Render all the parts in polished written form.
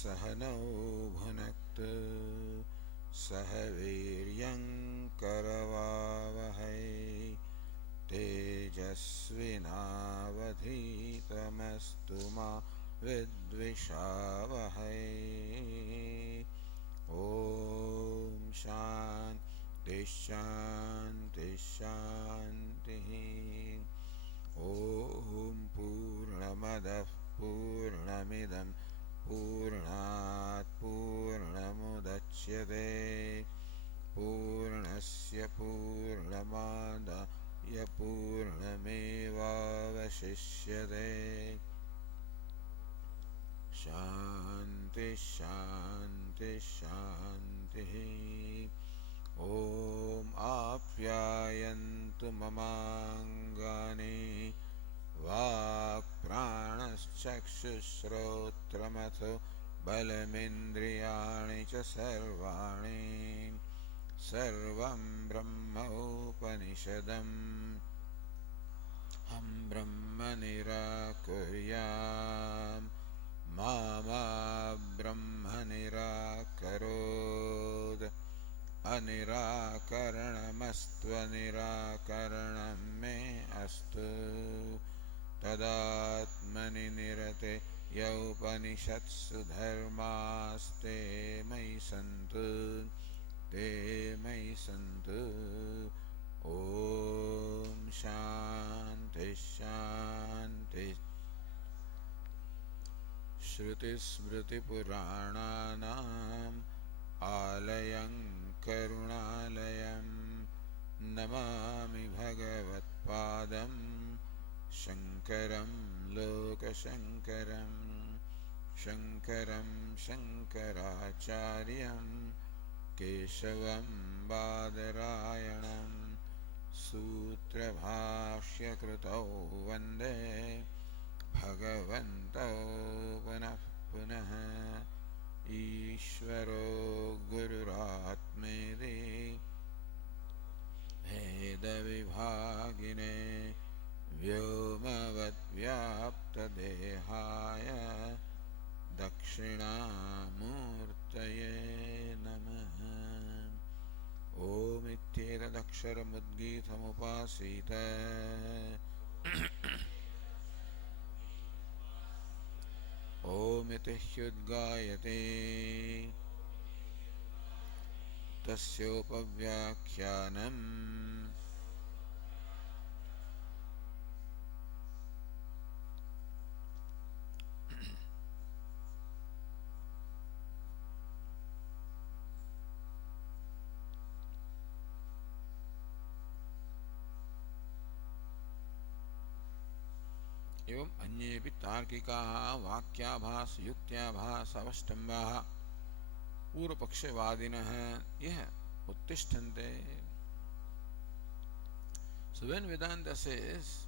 सहनौ भुनक्तु सह वीर्यङ्करवावहै तेजस्विनावधीतमस्तु मा विद्विषावहै। ॐ शान्ति शान्ति शान्तिः। ॐ पूर्णमदः पूर्णमिदं पूर्णात् पूर्णमुदच्यते पूर्णस्य पूर्णमादाय पूर्णमेवावशिष्यते। शान्ति शान्ति शान्तिः। ॐ आप्यायन्तु ममाङ्गानि वाक्प्राणश्चक्षुश्रोत्रमथो बलमिन्द्रियाणि च सर्वाणि सर्वं ब्रह्मोपनिषदम् अहं ब्रह्म निराकुर्याम् मा ब्रह्म निराकरोत्। अनिराकरणमस्त्वनिराकरणं मे अस्तु। तदात्मनि निरते यौपनिषत्सु धर्मास्ते मयि सन्तु ते मयि सन्तु। ॐ शान्ति शान्ति। श्रुतिस्मृतिपुराणानाम् आलयं करुणालयं नमामि भगवत्पादं शङ्करं लोकशङ्करं शङ्करं शङ्कराचार्यं केशवं बादरायणं सूत्रभाष्यकृतौ वन्दे भगवन्तौ पुनः पुनः। ईश्वरो गुरुरात्मेति भेदविभागिने व्योमवद्व्याप्तदेहाय दक्षिणामूर्तये नमः। ओमित्येतदक्षरमुद्गीतमुपासीत ओमिति ह्युद्गायते तस्योपव्याख्यानम्। एवं अन्येपि तार्किकाः वाक्याभास युक्त्याभास अवष्टम्बाः पूर्वपक्षवादिनः यह उत्तिष्ठन्ते। So when Vedanta says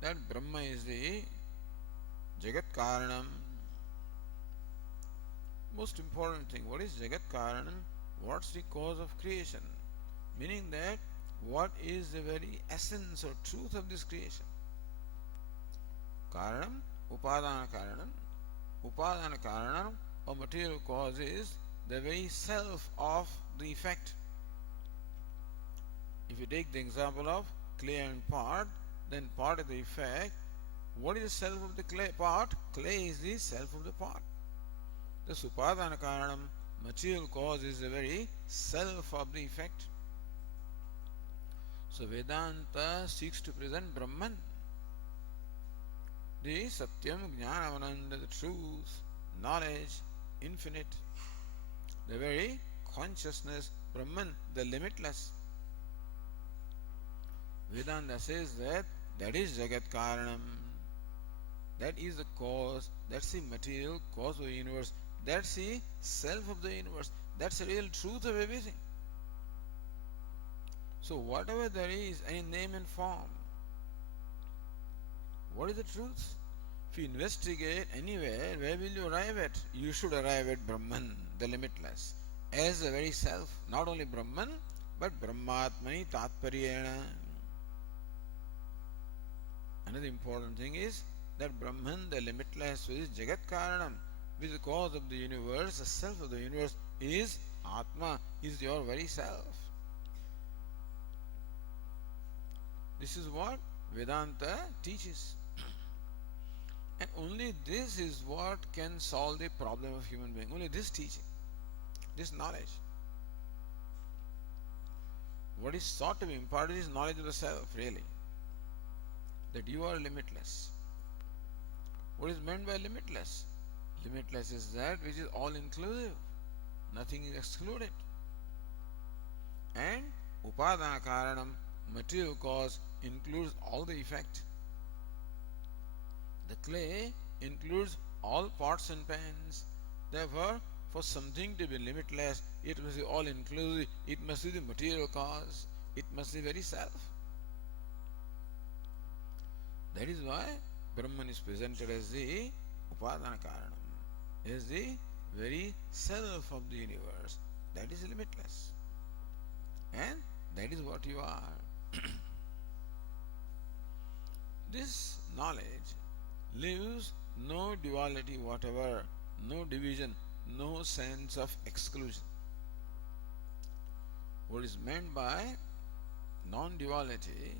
that Brahma is the Jagat Karanam, most important thing, what is Jagat Karanam? What's the cause of creation? Meaning that what is the very essence or truth of this creation? Karanam, Upadana Karanam. Upadana Karanam, or material cause, is the very self of the effect. If you take the example of clay and pot, then pot is the effect. What is the self of the clay pot? Clay is the self of the pot. The Upadana Karanam, material cause, is the very self of the effect. So Vedanta seeks to present Brahman, the Satyam Jnanavananda, the truth, knowledge, infinite, the very consciousness, Brahman, the limitless. Vedanta says that is Jagat Karanam. That is the cause, that's the material cause of the universe, that's the self of the universe, that's the real truth of everything. So whatever there is in name and form, what is the truth? If you investigate anywhere, where will you arrive at? You should arrive at Brahman, the limitless, as the very self. Not only Brahman, but Brahmatmani Tatparyena. Another important thing is that Brahman, the limitless, is Jagat Karanam. which is the cause of the universe, the self of the universe is Atma, is your very self. This is what Vedanta teaches. And only this is what can solve the problem of human being. Only this teaching, this knowledge. What is sought to be imparted is knowledge of the self, really. That you are limitless. What is meant by limitless? Limitless is that which is all inclusive. Nothing is excluded. And Upadana Karanam, material cause, includes all the effect. The clay includes all pots and pans. Therefore, for something to be limitless, it must be all inclusive, it must be the material cause, it must be very self. That is why Brahman is presented as the Upadana Karanam, as the very self of the universe. That is limitless. And that is what you are. This knowledge leaves no duality whatever, no division, no sense of exclusion. What is meant by non-duality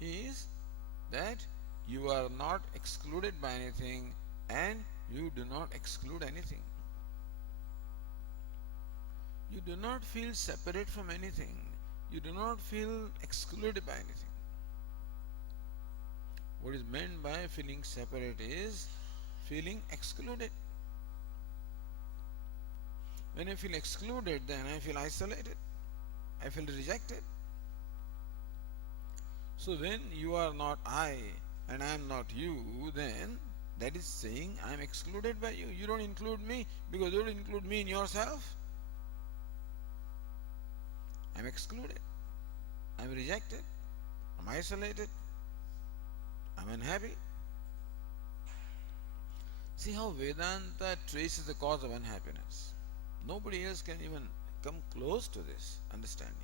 is that you are not excluded by anything and you do not exclude anything. You do not feel separate from anything. You do not feel excluded by anything. What is meant by feeling separate is feeling excluded. When I feel excluded, then I feel isolated. I feel rejected. So when you are not I and I am not you, then that is saying I am excluded by you. You don't include me because you don't include me in yourself. I am excluded. I am rejected. I am isolated. I am unhappy. See how Vedanta traces the cause of unhappiness. Nobody else can even come close to this understanding.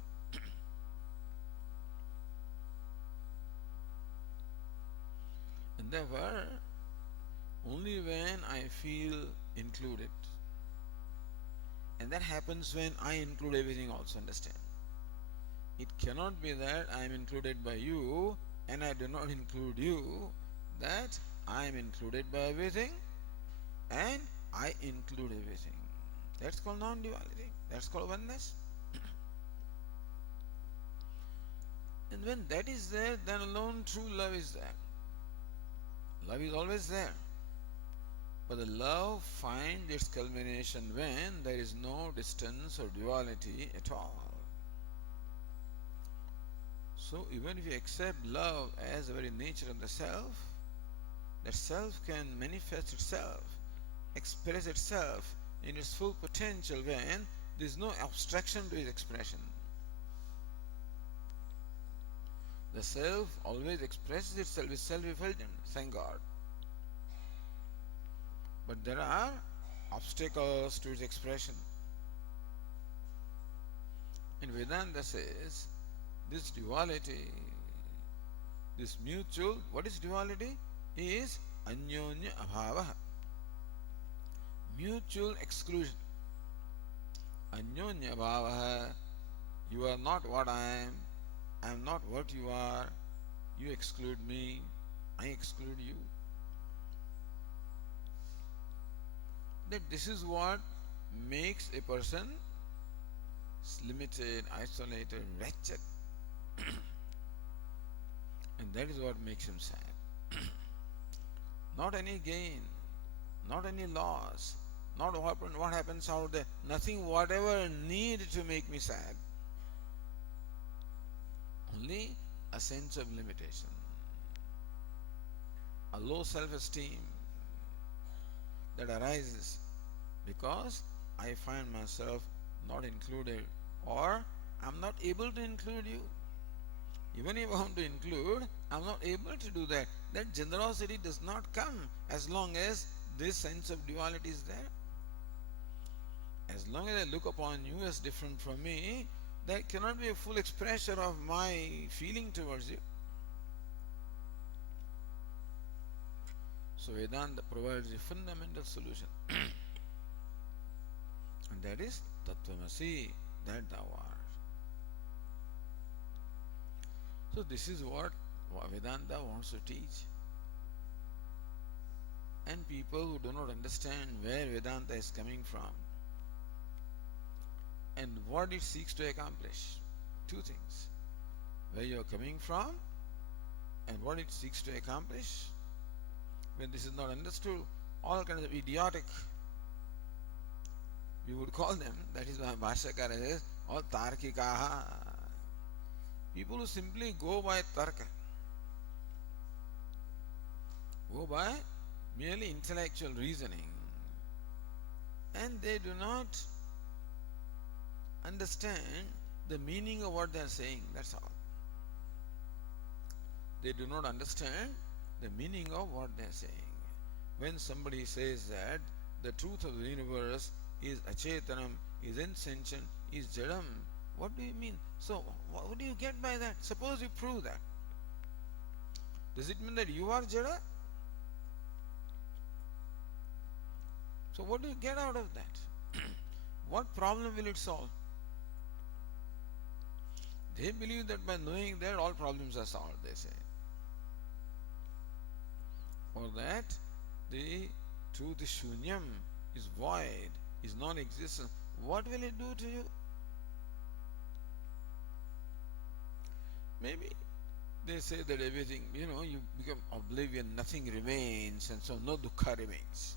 And therefore, only when I feel included, and that happens when I include everything also, understand. It cannot be that I am included by you and I do not include you, that I am included by everything and I include everything. That's called non-duality. That's called oneness. And when that is there, then alone true love is there. Love is always there. But the love finds its culmination when there is no distance or duality at all. So even if you accept love as the very nature of the self, that self can manifest itself, express itself in its full potential when there is no abstraction to its expression. The self always expresses itself with self-effulgence, thank God. But there are obstacles to its expression. And Vedanta says, this duality, this mutual, what is duality? Is anyonya abhava. Mutual exclusion. Anyonya abhava. You are not what I am not what you are. You exclude me, I exclude you. That this is what makes a person limited, isolated, wretched. And that is what makes him sad. Not any gain, not any loss, not what happens out there, nothing whatever need to make me sad. Only a sense of limitation, a low self-esteem that arises because I find myself not included or I'm not able to include you. Even if I want to include, I'm not able to do that. That generosity does not come as long as this sense of duality is there. As long as I look upon you as different from me, there cannot be a full expression of my feeling towards you. So Vedanta provides a fundamental solution. and that is Tattvamasi, that thou art. So this is what Vedanta wants to teach. And people who do not understand where Vedanta is coming from and what it seeks to accomplish, two things: where you are coming from and what it seeks to accomplish. When this is not understood, all kinds of idiotic, we would call them, that is why Bhashyakara says, all tarkikaha, people who simply go by tarka, go by merely intellectual reasoning, and they do not understand the meaning of what they are saying. That's all. They do not understand the meaning of what they are saying. When somebody says that the truth of the universe is achetanam, is insentient, is jadam, what do you mean? So, what do you get by that? Suppose you prove that. Does it mean that you are jada? So, what do you get out of that? What problem will it solve? They believe that by knowing that all problems are solved, they say. Or that the truth is shunyam, is void, is non-existent. What will it do to you? Maybe they say that everything, you become oblivion, nothing remains, and so no dukkha remains.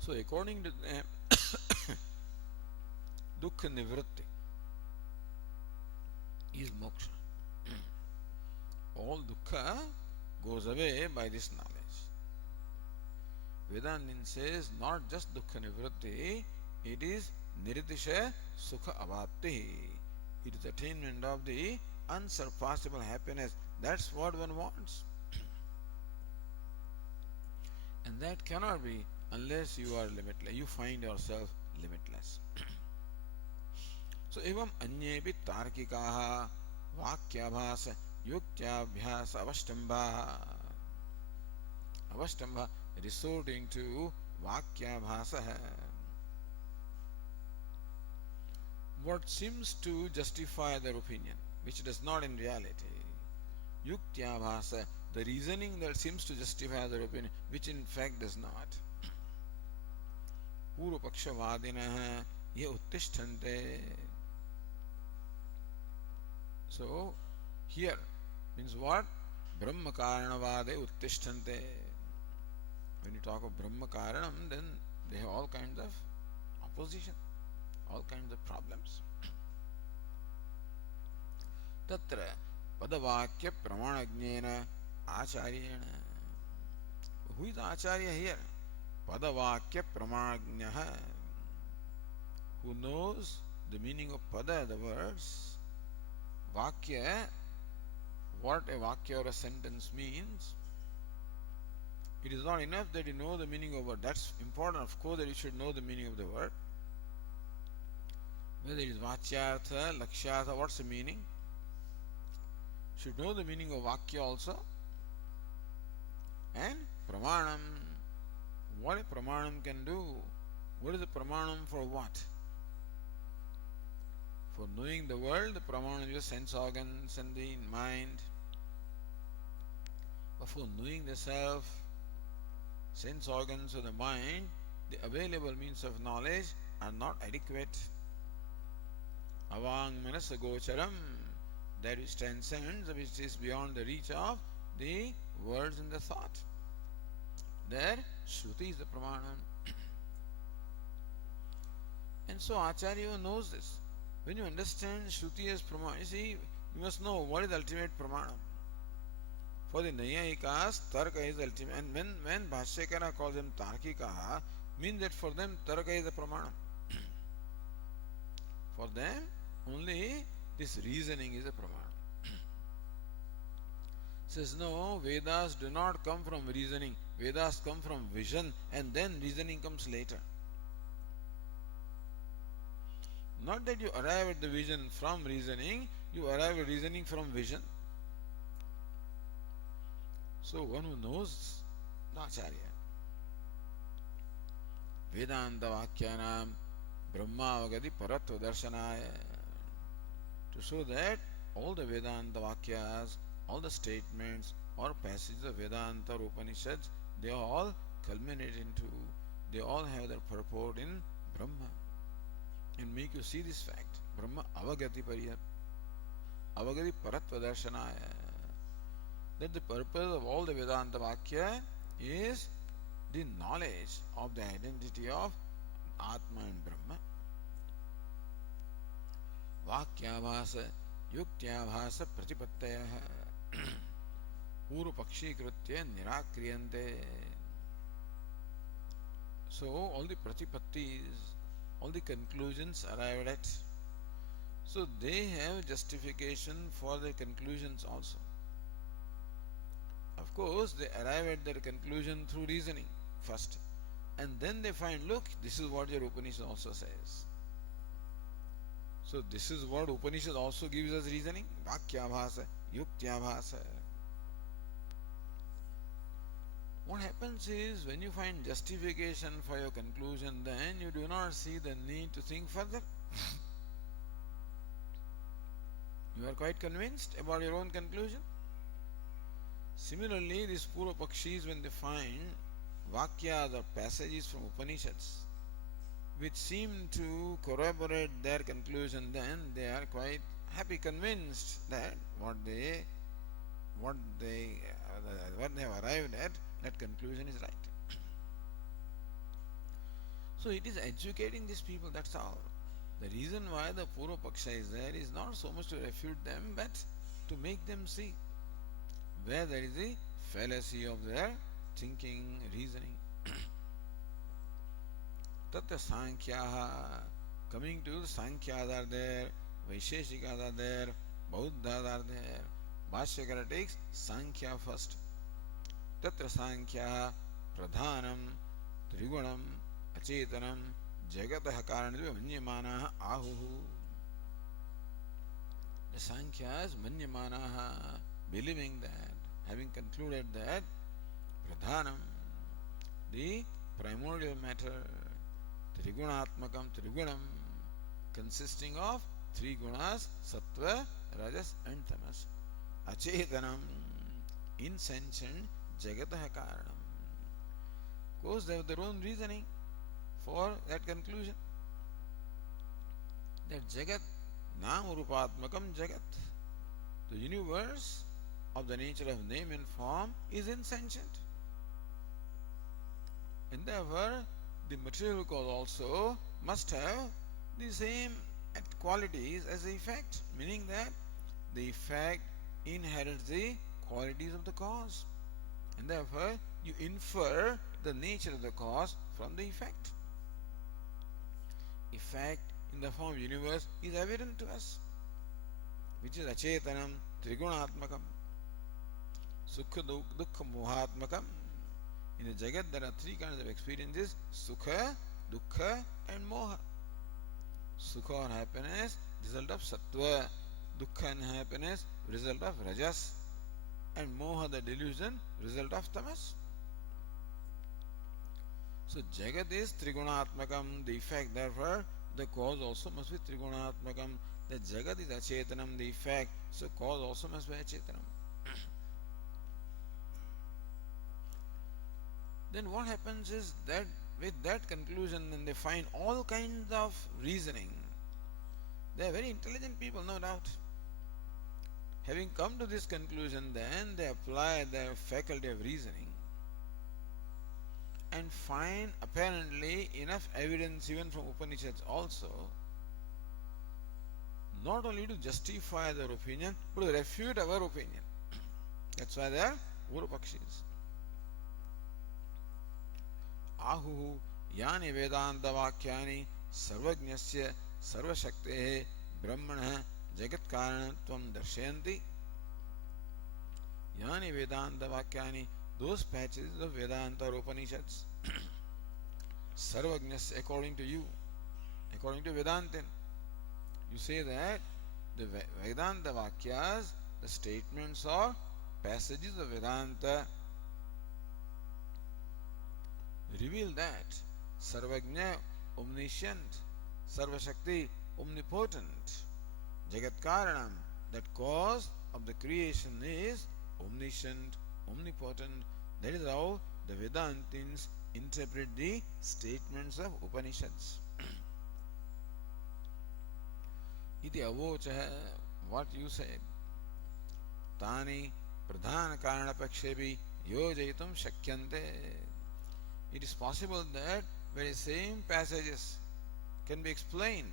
So according to them, dukkha nivritti is moksha. All dukkha goes away by this knowledge. Vedanta says not just dukkha nivritti, it is niritisha sukha avapti. It is attainment of the unsurpassable happiness. That's what one wants. And that cannot be unless you are limitless. You find yourself limitless. So evam anyepi tarkikaha vakyabhasa yuktyabhyasa avashtambha resorting to vakyabhasa, what seems to justify their opinion, which does not in reality. Yuktyabhasa, the reasoning that seems to justify their opinion, which in fact does not. Purvapakshavadinah ye uttishtante. So here means what? Brahma karanavade uttishtante. When you talk of Brahma karanam, then they have all kinds of opposition, all kinds of problems. Tatra padavakya pramanajnena acharyena. Who is the acharya here? Padavakya pramanajnaha, who knows the meaning of pada, the words. Vakya, what a vakya or a sentence means. It is not enough that you know the meaning of a word. That's important, of course, that you should know the meaning of the word. Whether it is vachyartha, lakshyartha, what's the meaning? Should know the meaning of vakya also. And pramanam, what a pramanam can do. What is the pramanam for what? For knowing the world, the pramanam is sense organs and the mind. But for knowing the self, sense organs of the mind, the available means of knowledge are not adequate. Avang manasa gocharam, that which transcends, which is beyond the reach of the words and the thought. There, Shruti is the pramanam. And so Acharya knows this. When you understand Shruti as pramanam, you see, you must know what is the ultimate pramanam. For the Nayayikas, Tarka is the ultimate. And when Bhashyakara calls them Tarkikaha, means that for them Tarka is the pramanam. For them, only this reasoning is a pramanam. Says no, Vedas do not come from reasoning. Vedas come from vision, and then reasoning comes later. Not that you arrive at the vision from reasoning, you arrive at reasoning from vision. So one who knows the Acharya, Vedanta Vakyanam Brahmavagati Paratva Darshanaya. To show that all the Vedanta Vakyas, all the statements or passages of Vedanta or Upanishads, they all culminate into, they all have their purport in Brahma. And make you see this fact. Brahma Avagati Paratva Darshanaya. That the purpose of all the Vedanta Vakya is the knowledge of the identity of Atma and Brahma. Vakyabhasa Yuktyabhasa Pratipattayaha Puru Pakshikritya Nirakriyante. So all the Pratipattis, all the conclusions arrived at, so they have justification for their conclusions also. Of course, they arrive at their conclusion through reasoning first, and then they find, look, this is what your Upanishad also says. So this is what Upanishad also gives us reasoning. Vakyabhasa, Yuktyabhasa. What happens is, when you find justification for your conclusion, then you do not see the need to think further. You are quite convinced about your own conclusion. Similarly, these Purva Pakshis, when they find Vakyas or passages from Upanishads which seem to corroborate their conclusion, then they are quite happy, convinced that what they have arrived at, that conclusion is right. So it is educating these people, that's all. The reason why the Purva Paksha is there is not so much to refute them, but to make them see where there is a fallacy of their thinking, reasoning. Tatra Sankhyaha, coming to the Sankhya's are there, Vaisheshikas are there, Bauddhas are there. Bhashyakara takes Sankhya first. Tatra Sankhyaha Pradhanam Trigunam Achetanam Jagataha Karanadva Manyamanaha Ahuhu. The Sankhya's Manyamanaha, believing that, having concluded that Pradhanam, the primordial matter, Trigunatmakam Trigunam, consisting of three gunas, Sattva, Rajas and Tamas. Achetanam, insentient, Jagataha Karanam. Of course, they have their own reasoning for that conclusion. That Jagat, Nam Rupatmakam Jagat, the universe of the nature of name and form is insentient. And therefore, the material cause also must have the same qualities as the effect, meaning that the effect inherits the qualities of the cause. And therefore, you infer the nature of the cause from the effect. Effect in the form of universe is evident to us, which is Achetanam Trigunatmakam, Sukha Dukkha Mohatmakam. In the Jagat there are three kinds of experiences: Sukha, Dukkha and Moha. Sukha or happiness, result of Sattva; Dukkha and happiness, result of Rajas; and Moha, the delusion, result of Tamas. So Jagat is Trigunatmakam, the effect, therefore the cause also must be Trigunatmakam. The Jagat is Achetanam, the effect, so cause also must be Achetanam. Then what happens is that with that conclusion, then they find all kinds of reasoning. They are very intelligent people, no doubt. Having come to this conclusion, then they apply their faculty of reasoning and find apparently enough evidence even from Upanishads also, not only to justify their opinion, but to refute our opinion. That's why they are Purva Pakshis. Ahu yani Vedanta Vakyani Sarvajnasya Sarvashaktehe Brahmana Jagat Karanatvam Darshayanti. Yani Vedanta Vakyani, those patches of Vedanta or Upanishads, Sarvajnasya, according to you, according to Vedantin, you say that the Vedanta Vakyas, the statements or passages of Vedanta, reveal that Sarvagnya, omniscient. Sarvashakti, omnipotent. Jagat Karanam, that cause of the creation is omniscient, omnipotent. That is how the Vedantins interpret the statements of Upanishads. Iti avochaha, what you said. Tani pradhana karana pakshebi yojayitum shakyante. It is possible that very same passages can be explained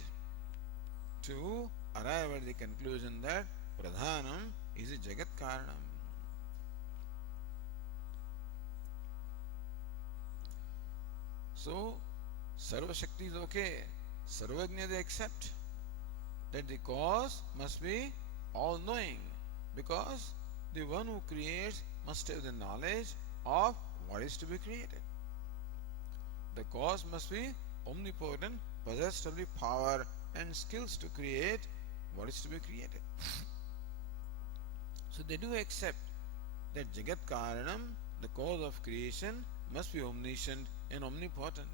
to arrive at the conclusion that pradhanam is a jagat karanam. So, Sarva Shakti is okay. Sarvagnya they accept that the cause must be all knowing, because the one who creates must have the knowledge of what is to be created. The cause must be omnipotent, possessed of the power and skills to create what is to be created. So they do accept that Jagat Karanam, the cause of creation, must be omniscient and omnipotent.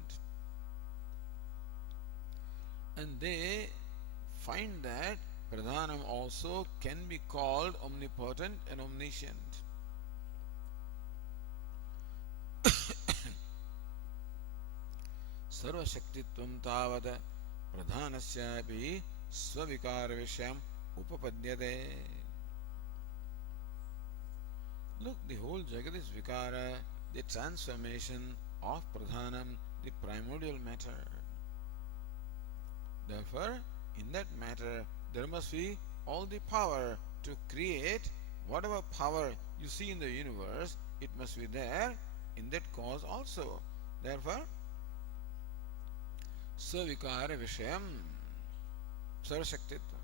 And they find that Pradhanam also can be called omnipotent and omniscient. Sarvashaktitvam tavada pradhanasyapi swavikara vishayam upapadyate. Look, the whole Jagat is Vikara, the transformation of Pradhanam, the primordial matter. Therefore, in that matter, there must be all the power to create whatever power you see in the universe, it must be there in that cause also. Therefore, Savikara Vishayam, Sarashaktitva.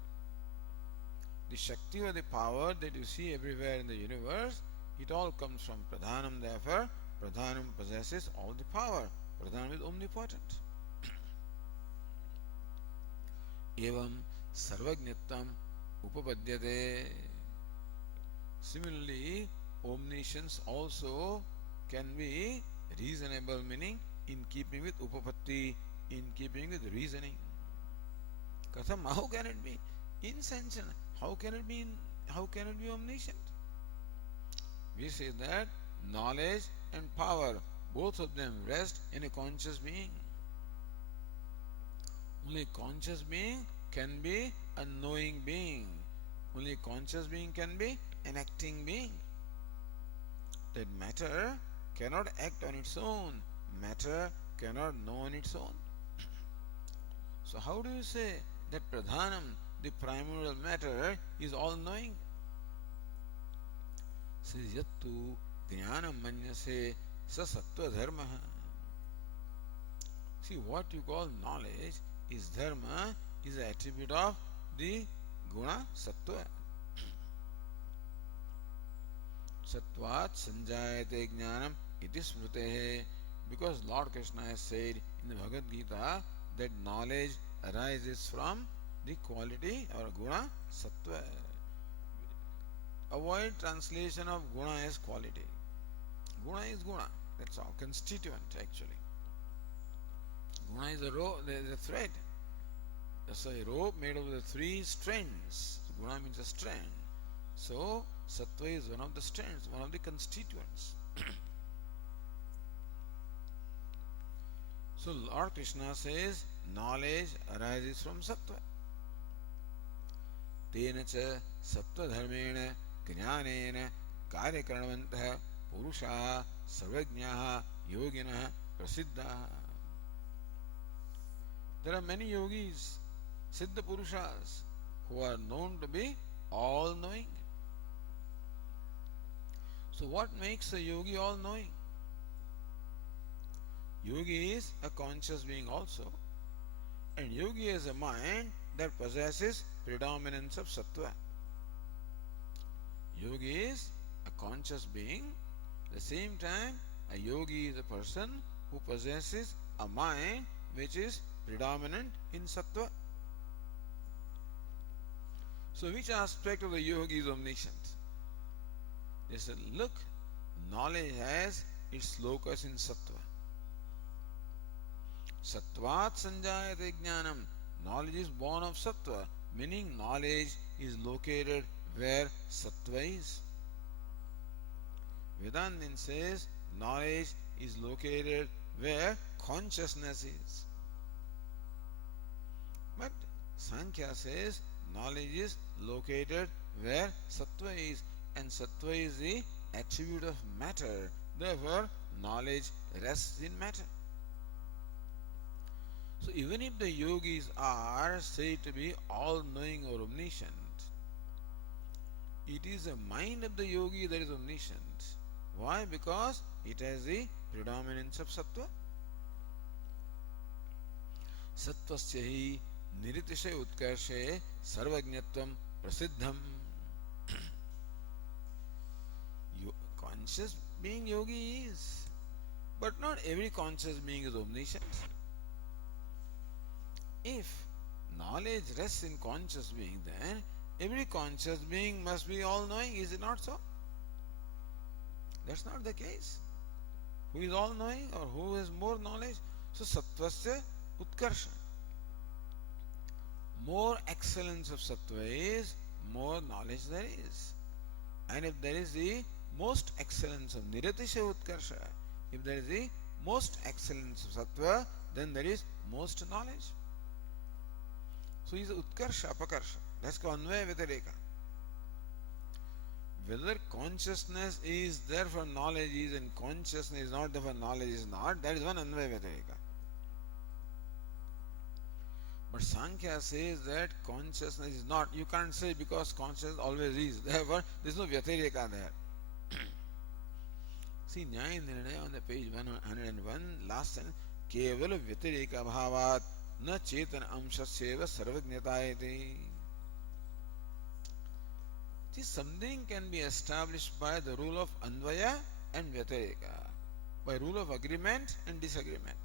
The Shakti or the power that you see everywhere in the universe, it all comes from Pradhanam. Therefore, Pradhanam possesses all the power. Pradhanam is omnipotent. Evam Sarvajnitvam Upapadyate. Similarly, omniscience also can be reasonable, meaning in keeping with Upapatti, in keeping with reasoning. Katham, how can it be insentient? How can it be omniscient? We say that knowledge and power, both of them rest in a conscious being. Only conscious being can be a knowing being. Only conscious being can be an acting being. That matter cannot act on its own. Matter cannot know on its own. So how do you say that Pradhanam, the primordial matter, is all-knowing? Says Yattu Jnanam Manyase Sa Sattva Dharmaha. See, what you call knowledge is dharma, is an attribute of the guna sattva. Sattvat sanjayate jnanam iti smritehe. Because Lord Krishna has said in the Bhagavad Gita that knowledge arises from the quality or guna sattva. Avoid translation of guna as quality. Guna is guna. That's all. Constituent actually. Guna is a rope, the thread. That's a rope made of the three strands. Guna means a strand. So, sattva is one of the strands, one of the constituents. So, Lord Krishna says, knowledge arises from sattva. Tena cha sattva dharmena jnanena karyakarnavantah purusha sarvajnyaha yoginaha prasiddhaha. There are many yogis, Siddha Purushas, who are known to be all-knowing. So what makes a yogi all-knowing? Yogi is a conscious being also, and yogi is a mind that possesses predominance of sattva. Yogi is a conscious being. At the same time, a yogi is a person who possesses a mind which is predominant in sattva. So which aspect of the yogi is omniscient? They said, look, knowledge has its locus in sattva. Sattvat sanjayate jnanam. Knowledge is born of sattva, meaning knowledge is located where sattva is. Vedanta says knowledge is located where consciousness is. But Sankhya says knowledge is located where sattva is, and sattva is the attribute of matter. Therefore, knowledge rests in matter. So even if the yogis are said to be all-knowing or omniscient, it is the mind of the yogi that is omniscient. Why? Because it has the predominance of sattva. Sattvasya hi niritishay utkarshe sarvajñatvam prasiddham. Conscious being yogi is, but not every conscious being is omniscient. If knowledge rests in conscious being, then every conscious being must be all-knowing. Is it not so? That's not the case. Who is all-knowing or who has more knowledge? So sattvasya utkarsha. More excellence of sattva is, more knowledge there is. And if there is the most excellence of niratisha utkarsha, if there is the most excellence of sattva, then there is most knowledge. So is utkarsha, apakarsha. That's called anvaya vyatireka. Whether consciousness is there for knowledge is and consciousness is not there for knowledge is not, that is one anvaya vyatireka. But Sankhya says that consciousness is not. You can't say because consciousness always is. Therefore, there is no vyatireka there. See, Nyaya Nirnaya on the page 101, last sentence, kevala vyatireka bhavat na chetan amshasyeva sarvajñatayate. See, something can be established by the rule of anvaya and vyatireka, by rule of agreement and disagreement.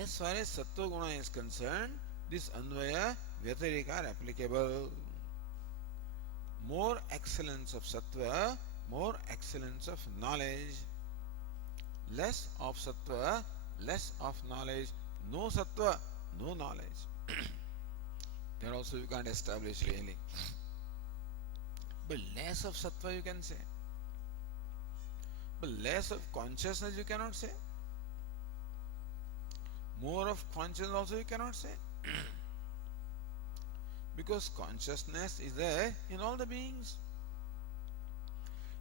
As far as sattva guna is concerned, this anvaya vyatireka are applicable. More excellence of sattva, more excellence of knowledge. Less of sattva, less of knowledge. No sattva, no knowledge. There also you can't establish really. But less of sattva you can say. But less of consciousness you cannot say. More of consciousness also you cannot say. Because consciousness is there in all the beings.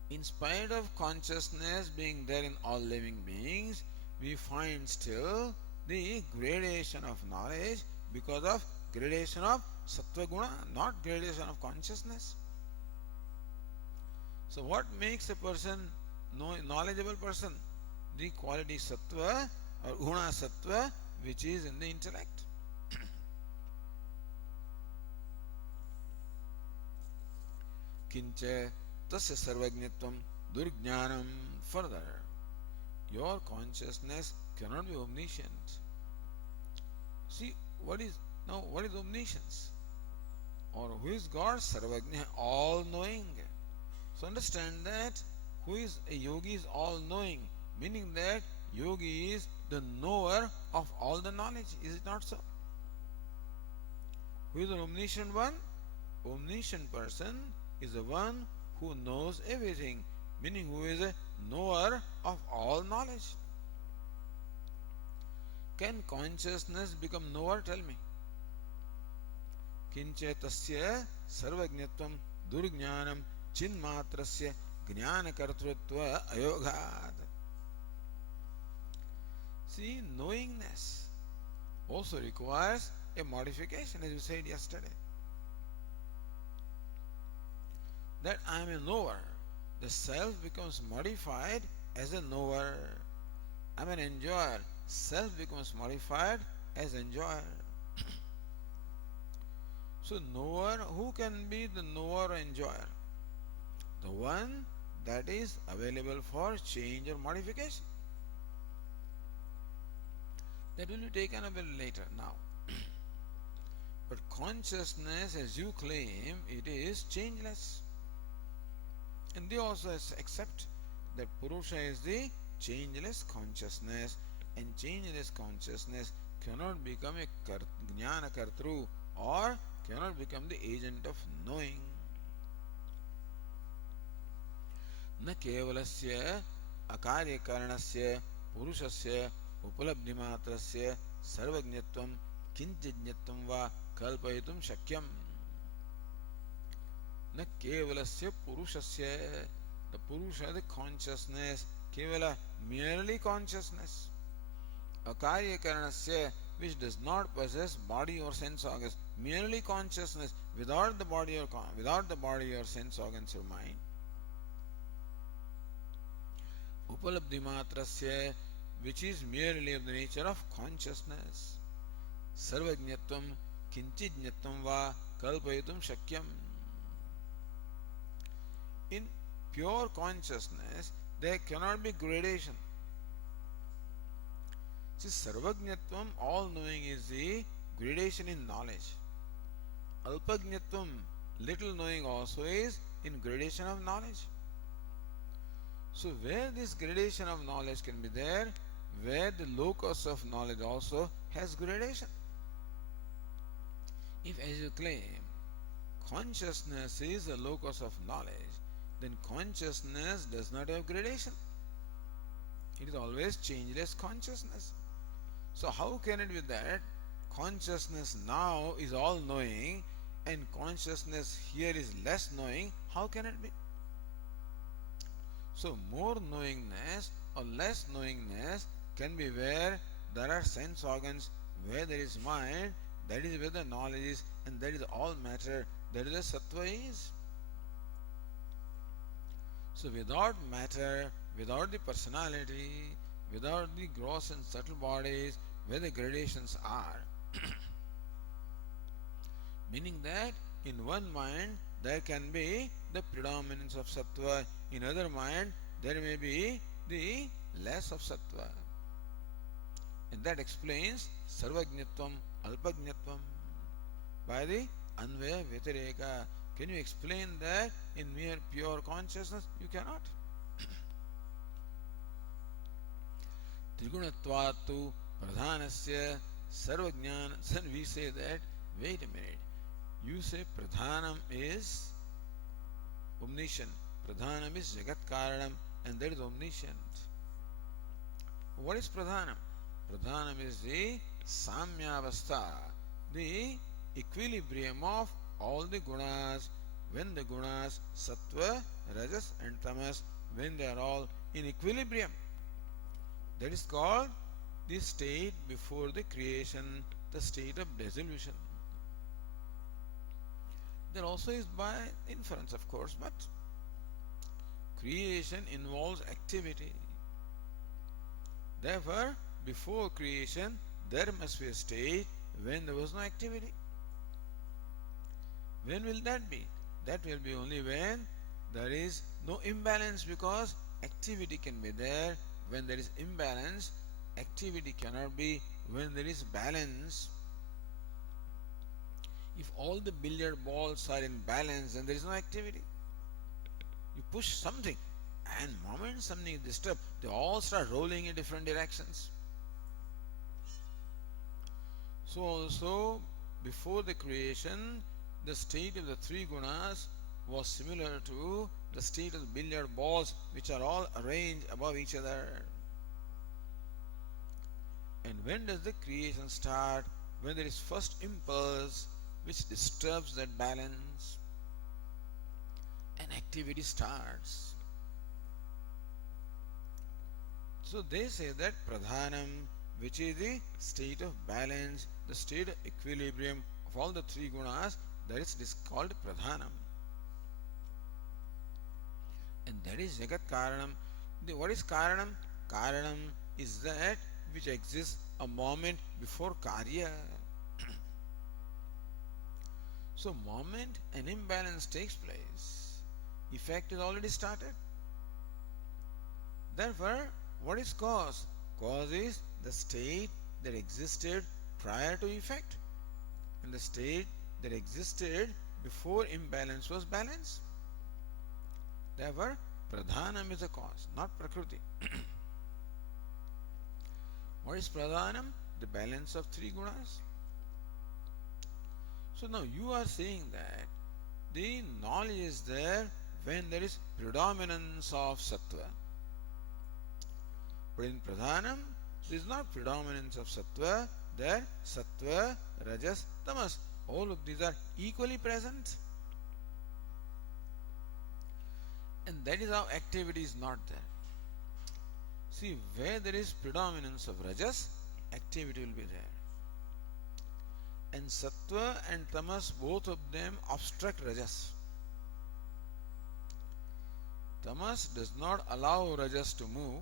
In spite of consciousness being there in all living beings, we find still the gradation of knowledge because of gradation of sattva guna, not gradation of consciousness. So what makes a person knowledgeable person? The quality sattva or guna sattva which is in the intellect. Kincha tasya sarvajñatvam durjnanam. Further, your consciousness cannot be omniscient. See, what is omniscience? Or who is God? Sarvajña, all-knowing. So understand that who is a yogi is all-knowing, meaning that yogi is the knower of all the knowledge. Is it not so? Who is an omniscient one? Omniscient person is the one who knows everything, meaning who is a knower of all knowledge. Can consciousness become knower? Tell me. Kinche tasya sarvajñatvam durjnanam chinmatrasya jnanakartrutva ayoghat. See, knowingness also requires a modification, as you said yesterday. That I am a knower. The self becomes modified as a knower. I am an enjoyer. Self becomes modified as enjoyer. So knower, who can be the knower or enjoyer? The one that is available for change or modification. That will be taken up a little later now. But consciousness, as you claim, it is changeless. And they also accept that Purusha is the changeless consciousness. and changeless consciousness cannot become a jnana kartru or cannot become the agent of knowing. न केवलस्य अकार्यकारणस्य पुरुषस्य उपलब्धिमात्रस्य सर्वज्ञत्वं किंचिज्ञत्वं वा कल्पयितुं शक्यम्. न केवलस्य पुरुषस्य, the purusha, the consciousness, kevala, merely consciousness. Akaryakaranasya, which does not possess body or sense organs, merely consciousness without the body or sense organs or mind. Upalabdhimatrasya, which is merely of the nature of consciousness. Sarvajñatvam kinchijñatvam va kalpayitum shakyam. In pure consciousness, there cannot be gradation. See, sarvajñatvam, all knowing, is the gradation in knowledge. Alpajñatvam, little knowing, also is in gradation of knowledge. So where this gradation of knowledge can be there, where the locus of knowledge also has gradation. If, as you claim, consciousness is the locus of knowledge, then consciousness does not have gradation. It is always changeless consciousness. So how can it be that consciousness now is all knowing and consciousness here is less knowing? How can it be? So more knowingness or less knowingness can be where there are sense organs, where there is mind, that is where the knowledge is, and that is all matter, that is the sattva is. So without matter, without the personality, without the gross and subtle bodies, where the gradations are, meaning that in one mind there can be the predominance of sattva, in other mind there may be the less of sattva. And that explains sarvajñatvam, alpajñatvam by the anvaya vyatireka. Can you explain that in mere pure consciousness? You cannot. Trigunatvat tu pradhanasya sarvajnana. Then we say that, wait a minute, you say pradhanam is omniscient, pradhanam is jagat karanam, and that is omniscient. What is pradhanam? Pradhanam is the samyavastha, the equilibrium of all the gunas, when the gunas sattva, rajas and tamas, when they are all in equilibrium. That is called the state before the creation, the state of dissolution. There also is by inference, of course, but creation involves activity. Therefore, before creation, there must be a state when there was no activity. When will that be? That will be only when there is no imbalance, because activity can be there when there is imbalance, activity cannot be when there is balance. If all the billiard balls are in balance, then there is no activity. You push something, and the moment something is disturbed, they all start rolling in different directions. So also, before the creation, the state of the three gunas was similar to the state of the billiard balls, which are all arranged above each other. And when does the creation start? When there is first impulse which disturbs that balance, and activity starts. So they say that pradhanam, which is the state of balance, the state of equilibrium of all the three gunas, that is called pradhanam. And that is jagat karanam. What is karanam? Karanam is that which exists a moment before karya. So moment an imbalance takes place, effect is already started. Therefore, what is cause? Cause is the state that existed prior to effect, and the state that existed before imbalance was balance. Therefore, pradhanam is a cause, not prakriti. What is pradhanam? The balance of three gunas. So now you are saying that the knowledge is there when there is predominance of sattva. But in pradhanam, there is not predominance of sattva. There, sattva, rajas, tamas, all of these are equally present. And that is how activity is not there. See, where there is predominance of rajas, activity will be there. And sattva and tamas, both of them obstruct rajas. Tamas does not allow rajas to move,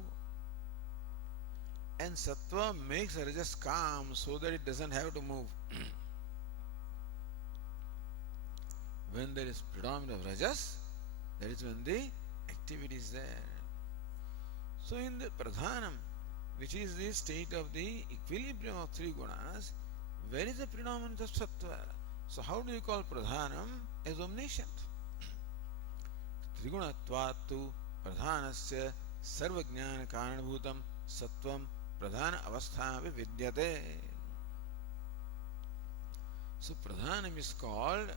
and sattva makes rajas calm so that it doesn't have to move. When there is predominance of rajas, that is when the activity is there. So in the pradhanam, which is the state of the equilibrium of three gunas, where is the predominance of sattva? So how do you call pradhanam as omniscient? Trigunatvattu pradhanasya sarvajnana karanabhutam sattvam pradhana avasthavi vidyate. So pradhanam is called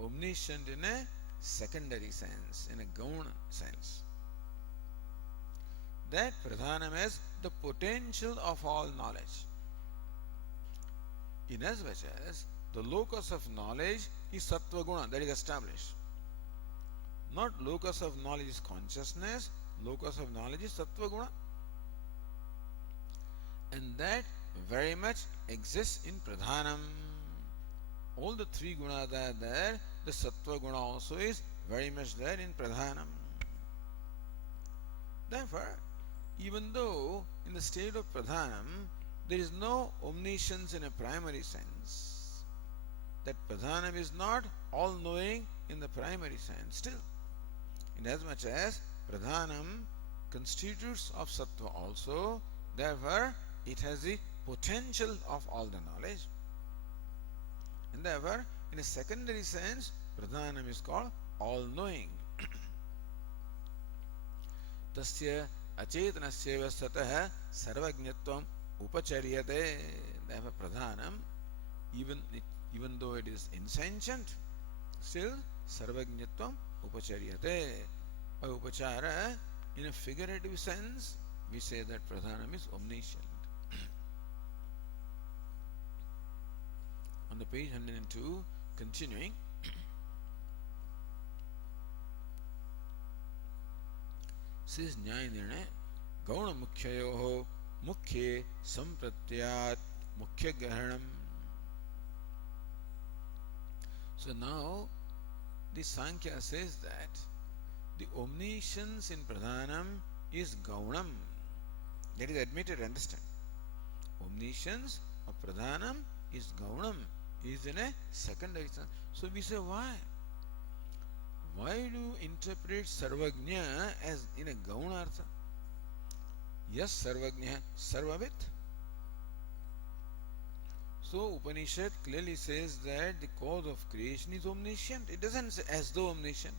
omniscient in a secondary sense, in a gauna sense. That pradhanam is the potential of all knowledge. In as much as the locus of knowledge is sattva guna, that is established. Not locus of knowledge is consciousness, locus of knowledge is sattva guna. And that very much exists in pradhanam. All the three gunas are there, the sattva guna also is very much there in pradhanam. Therefore, even though in the state of pradhanam there is no omniscience in a primary sense, that pradhanam is not all-knowing in the primary sense still, inasmuch as pradhanam constitutes of sattva also, therefore it has the potential of all the knowledge. And therefore, in a secondary sense, pradhanam is called all-knowing. Tasya achetanasya satah sarvajñatvam upacharyate. Therefore, pradhanam, even though it is insentient, still sarvajñatvam upacharyate. By upachara, in a figurative sense, we say that pradhanam is omniscient. On the page 102, continuing, says Nyaya Nirnaya Gauna Mukhyayoho Mukhye Sampratyat Mukhya Grahanam. So now the Sankhya says that the omniscience in Pradhanam is Gaunam. That is admitted, understand. Omniscience of Pradhanam is Gaunam, is in a secondary sense. So we say, why? Why do you interpret Sarvajna as in a Gauna Artha? Yes, Sarvajna, Sarvavit. So Upanishad clearly says that the cause of creation is omniscient. It doesn't say as though omniscient.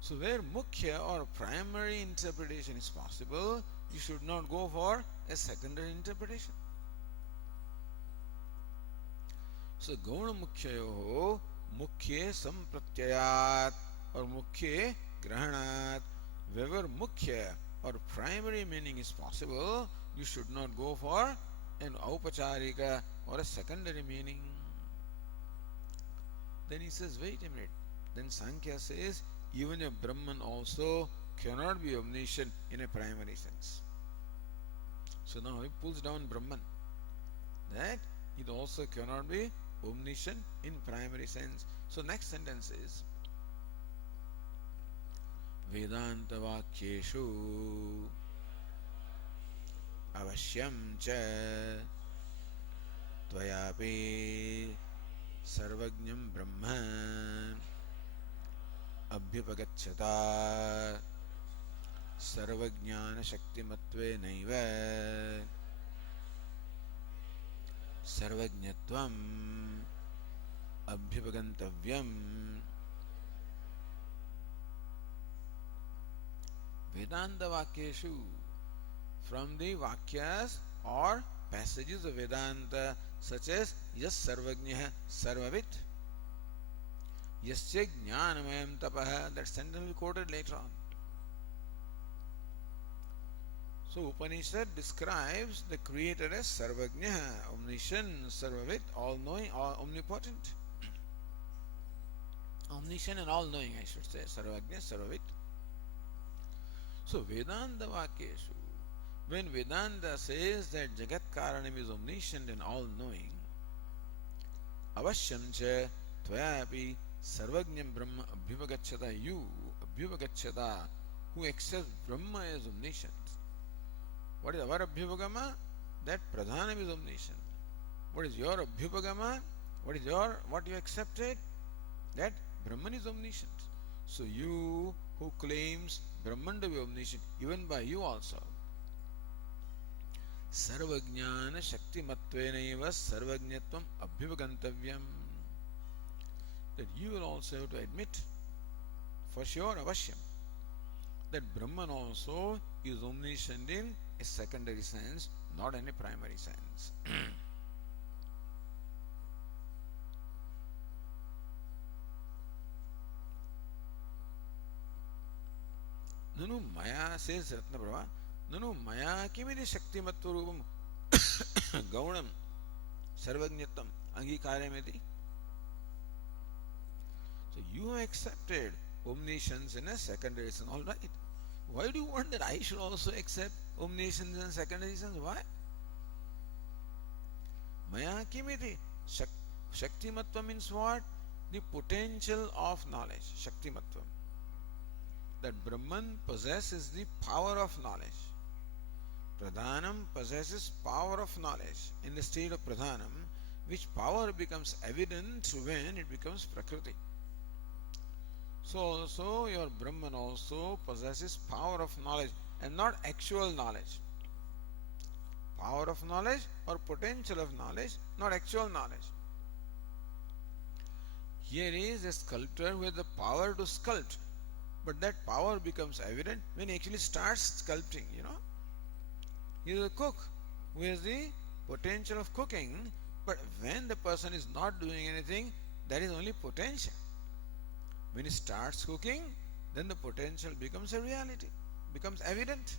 So where Mukhya or primary interpretation is possible, you should not go for a secondary interpretation. So Gauna Mukhyayoho Mukhye Sampratyayat or Mukhye Grahanat. Wherever Mukhya or primary meaning is possible, you should not go for an Aupacharika or a secondary meaning. Then he says, wait a minute. Then Sankhya says, even a Brahman also cannot be omniscient in a primary sense. So now he pulls down Brahman. That it also cannot be omniscient in primary sense. So next sentence is Vedanta Vakyeshu Avashyam Cha Tvayapi Sarvajñam Brahma Abhyapagacchata Sarvajñana Shaktimatve Naiva Sarvajñatvam Abhyapagantavyam. Vedanta Vakyeshu, from the Vakyas or passages of Vedanta such as Yas Sarvajnah Sarvavit, Yasya Jnanamayam Tapaha, that sentence we quoted later on. So Upanishad describes the Creator as Sarvajnah, omniscient, Sarvavit, all-knowing, omnipotent. Omniscient and all-knowing, I should say, Sarvajna, Sarvavit. So Vedanta Vakyeshu, when Vedanta says that Jagat Karanam is omniscient and all-knowing, Avashyam cha Tvayapi Sarvajnam Brahma Abhyavagachyata, you, Abhyavagachyata, who accepts Brahma as omniscient. What is our Abhyavagama? That Pradhanam is omniscient. What is your Abhyavagama? What you accepted? That Brahman is omniscient. So you who claims Brahman to be omniscient, even by you also, Sarvajnana Shakti Matvenaiva Sarvajnatvam Abhyavagantavyam, that you will also have to admit, for sure, Avashyam, that Brahman also is omniscient in a secondary sense, not in a primary sense. Nanu Maya, says Ratnaprabha, Nanu Maya Kimidi Shakti Matvarupam Gaunam Sarvajnyatam Angikarameti. So you have accepted omniscience in a secondary sense. All right. Why do you want that I should also accept omniscience in a secondary sense? Why? Maya Kimiti. Shaktimatva means what? The potential of knowledge. Shaktimatva. That Brahman possesses the power of knowledge. Pradhanam possesses power of knowledge in the state of Pradhanam, which power becomes evident when it becomes Prakriti. So also your Brahman also possesses power of knowledge and not actual knowledge. Power of knowledge or potential of knowledge, not actual knowledge. Here is a sculptor who has the power to sculpt, but that power becomes evident when he actually starts sculpting, He is a cook who has the potential of cooking, but when the person is not doing anything, that is only potential. When he starts cooking, then the potential becomes a reality, becomes evident.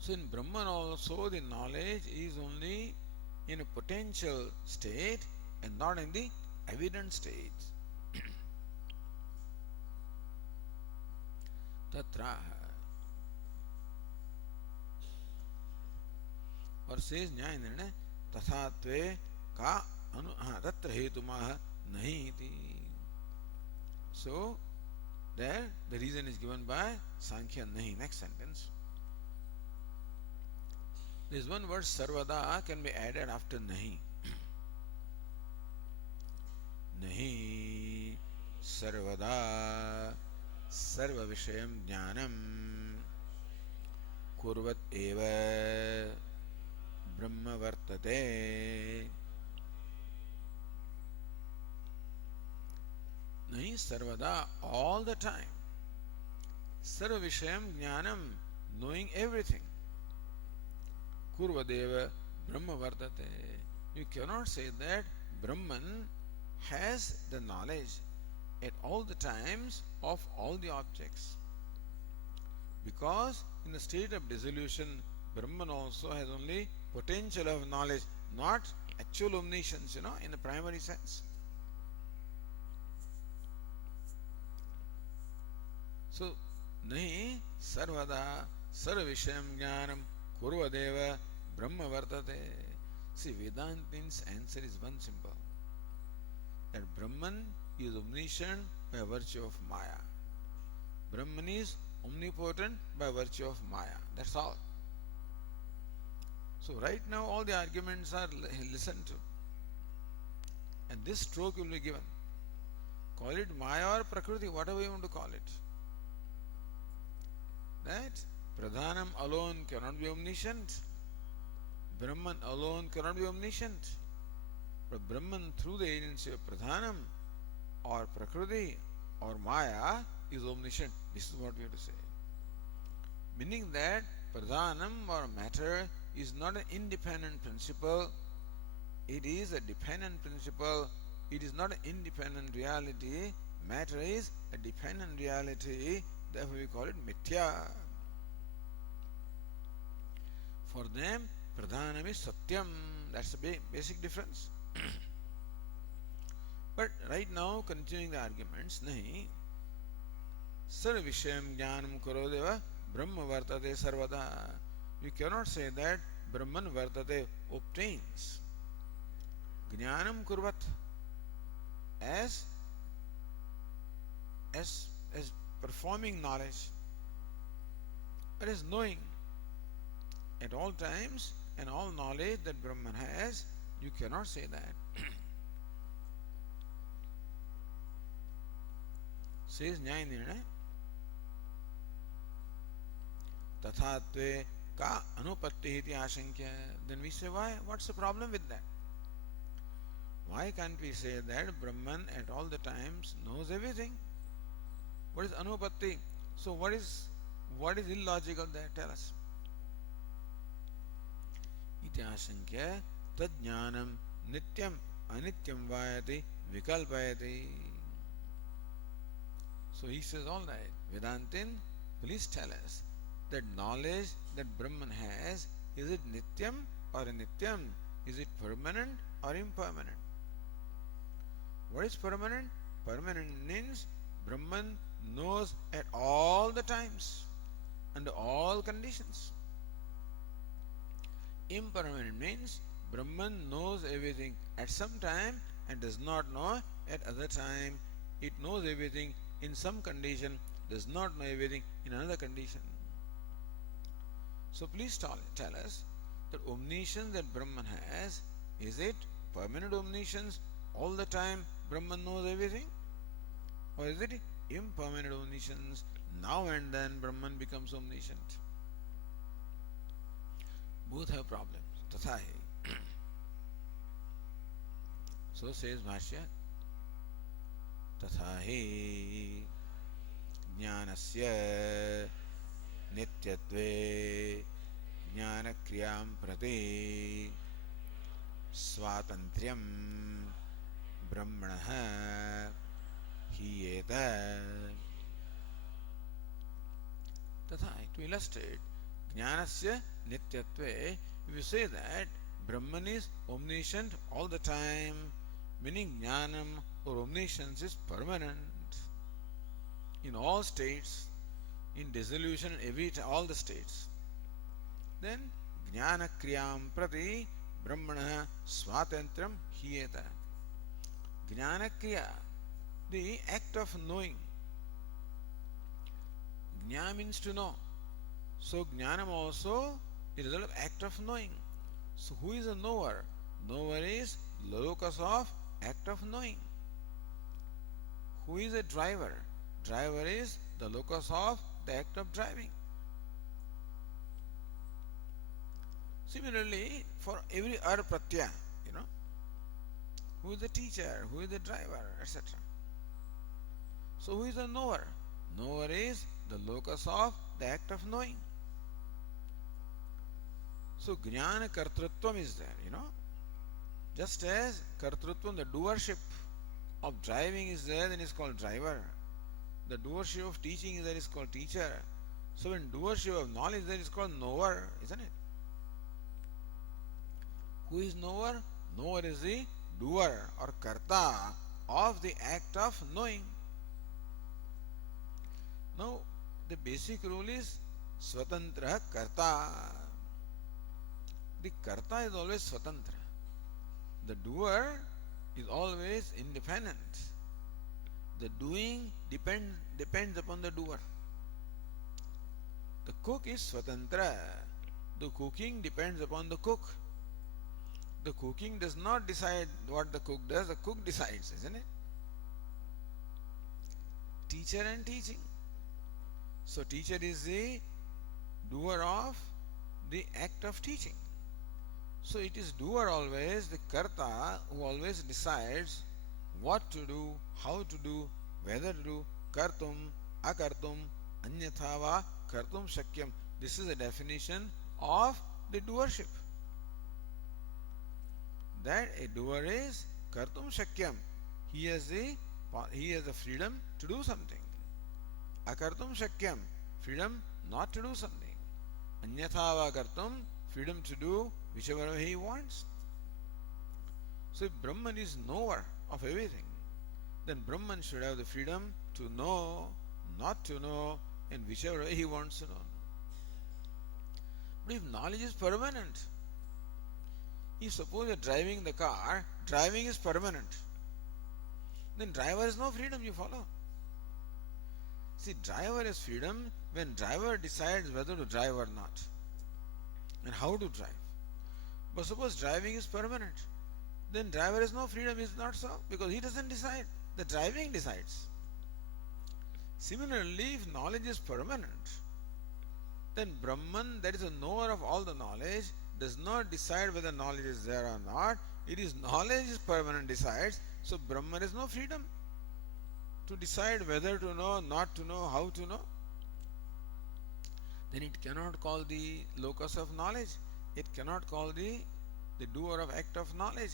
So in Brahman also the knowledge is only in a potential state and not in the evident state. Tatra. Or says Nyaya Nirnaya Tathatve ka tatra hetumaha nahi iti. So there the reason is given by Sankhya nahi. Next sentence. This one word sarvada can be added after nahi. Nahi sarvada sarva vishayam jnanam kurvat eva brahma vartate. Nahi sarvada, all the time. Sarva vishayam jnanam, knowing everything. Kurvadeva brahma vartate. You cannot say that Brahman has the knowledge at all the times of all the objects. Because in the state of dissolution, Brahman also has only potential of knowledge, not actual omniscience, in the primary sense. So, nahi sarvada sarvishayam jnanam kurvadeva brahma vartate. See, Vedantin's answer is one simple. That Brahman is omniscient by virtue of Maya. Brahman is omnipotent by virtue of Maya. That's all. So right now all the arguments are listened to. And this stroke will be given. Call it Maya or Prakriti, whatever you want to call it. That Pradhanam alone cannot be omniscient. Brahman alone cannot be omniscient. But Brahman through the agency of Pradhanam or Prakriti or Maya is omniscient. This is what we have to say. Meaning that pradhanam or matter is not an independent principle, it is a dependent principle. It is not an independent reality. Matter is a dependent reality, therefore we call it mithya. For them, pradhanam is satyam. That's the basic difference. But right now, continuing the arguments, nahi sarva vishayam jnanam karodeva brahma vartate sarvada. You cannot say that Brahman vartate obtains jnanam kurvat as performing knowledge, but as knowing at all times and all knowledge that Brahman has. You cannot say that. Says Nyaya Nirnaya tathatve ka anupatti iti ashankya. Then we say, why? What's the problem with that? Why can't we say that Brahman at all the times knows everything? What is anupatti? So what is illogical there? Tell us. Iti ashankya tad jnanam nityam anityam vayati vikalpayati. So he says, all right, Vedantin, please tell us that knowledge that Brahman has, is it nityam or anityam? Is it permanent or impermanent? What is permanent? Permanent means Brahman knows at all the times, under all conditions. Impermanent means Brahman knows everything at some time and does not know at other time. It knows everything in some condition, does not know everything in another condition. So please tell us that omniscience that Brahman has, is it permanent omniscience? All the time Brahman knows everything? Or is it impermanent omniscience? Now and then Brahman becomes omniscient. Both have problems. Tatha hi. So says Bhashya, तथा हि ज्ञानस्य नित्यत्वे ज्ञानक्रियां प्रति स्वातन्त्र्यं ब्रह्मणः हीयेत. तथा, to illustrate jnanasya nityatve, if you say that Brahman is omniscient all the time, meaning jnanam or omniscience is permanent in all states, in dissolution in all the states, then jnana kriyam prati brahmana swatantram hiyeta. Jnana kriya, the act of knowing. Jnana means to know. So jnanam also is the result of act of knowing. So who is a knower? Knower is locus of act of knowing. Who is a driver? Driver is the locus of the act of driving. Similarly, for every ar pratyaya, who is the teacher, who is the driver, etc. So who is the knower? Knower is the locus of the act of knowing. So jnana kartrutvam is there, Just as kartrutvam, the doership of driving is there, then is called driver. The doership of teaching is there, is called teacher. So when doership of knowledge is there, is called knower, isn't it? Who is knower? Knower is the doer or karta of the act of knowing. Now, the basic rule is swatantra karta. The karta is always swatantra. The doer is always independent. The doing depends upon the doer. The cook is swatantra. The cooking depends upon the cook. The cooking does not decide what the cook does, the cook decides, isn't it? Teacher and teaching. So teacher is the doer of the act of teaching. So it is doer always, the karta, who always decides what to do, how to do, whether to do, kartum, akartum, anyatha va kartum shakyam. This is a definition of the doership. That a doer is kartum shakyam. He has the freedom to do something. Akartum shakyam, freedom not to do something. Anyathava kartum, freedom to do whichever way he wants. So if Brahman is knower of everything, then Brahman should have the freedom to know, not to know, in whichever way he wants to know. But if knowledge is permanent, if suppose you are driving the car, driving is permanent, then driver has no freedom, you follow. See, driver has freedom when driver decides whether to drive or not and how to drive. But suppose driving is permanent, then driver has no freedom, is not so, because he doesn't decide. The driving decides. Similarly, if knowledge is permanent, then Brahman, that is a knower of all the knowledge, does not decide whether knowledge is there or not. It is knowledge is permanent decides, so Brahman has no freedom to decide whether to know, not to know, how to know. Then it cannot call the locus of knowledge. It cannot call the doer of act of knowledge.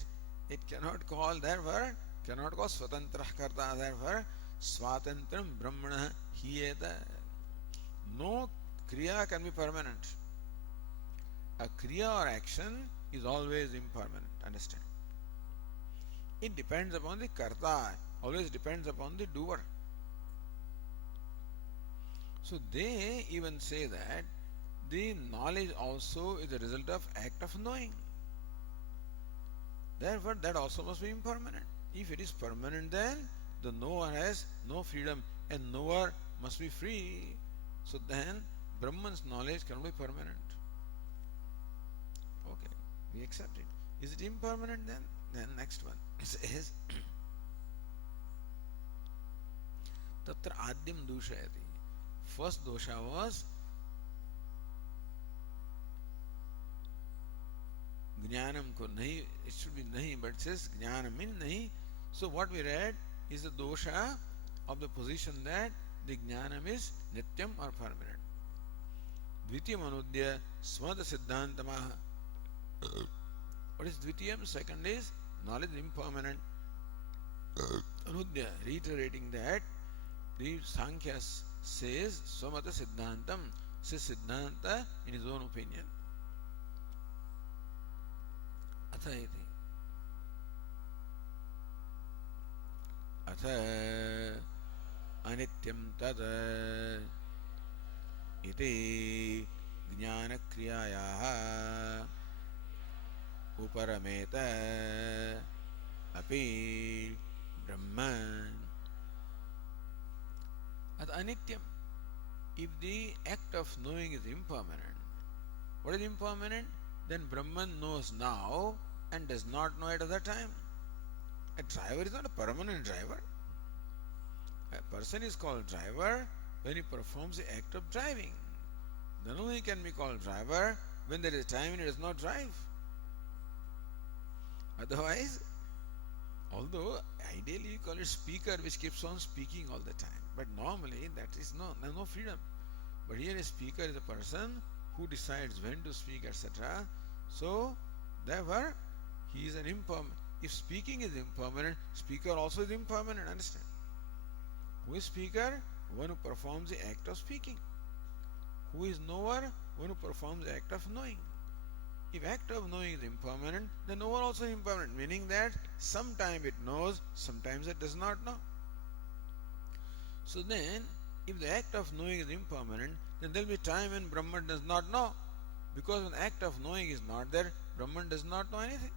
It cannot call, therefore, cannot call swatantra karta, therefore, swatantram brahmana hiyeta. No kriya can be permanent. A kriya or action is always impermanent, understand? It depends upon the karta, always depends upon the doer. So they even say that the knowledge also is a result of act of knowing. Therefore, that also must be impermanent. If it is permanent, then the knower has no freedom, and knower must be free. So then Brahman's knowledge cannot be permanent. Okay, we accept it. Is it impermanent then? Then next one says Tatra adyam dushayati. First dosha was Jnanam ko nahi, it should be nahi, but it says Jnanam in nahi. So what we read is the dosha of the position that the Jnanam is nityam or permanent. Dvitiyam anudya svada siddhantamaha. What is Dvitiyam? Second is knowledge is impermanent. Anudya, reiterating that the Sankhya says Swamata Siddhantam, says Siddhanta in his own opinion. Atha iti. Atha anityam tada iti jnana kriyayaha uparameta api brahman. At anityam, if the act of knowing is impermanent, what is impermanent? Then Brahman knows now and does not know at other time. A driver is not a permanent driver. A person is called driver when he performs the act of driving. Then only he can be called driver when there is a time when he does not drive. Otherwise, although ideally you call it speaker which keeps on speaking all the time, but normally that is no freedom. But here a speaker is a person who decides when to speak, etc. So therefore he is an impermanent. If speaking is impermanent, speaker also is impermanent, understand? Who is speaker? One who performs the act of speaking. Who is knower? One who performs the act of knowing. If act of knowing is impermanent, then knower also is impermanent, meaning that sometimes it knows, sometimes it does not know. So then, if the act of knowing is impermanent, then there will be time when Brahman does not know. Because when act of knowing is not there, Brahman does not know anything.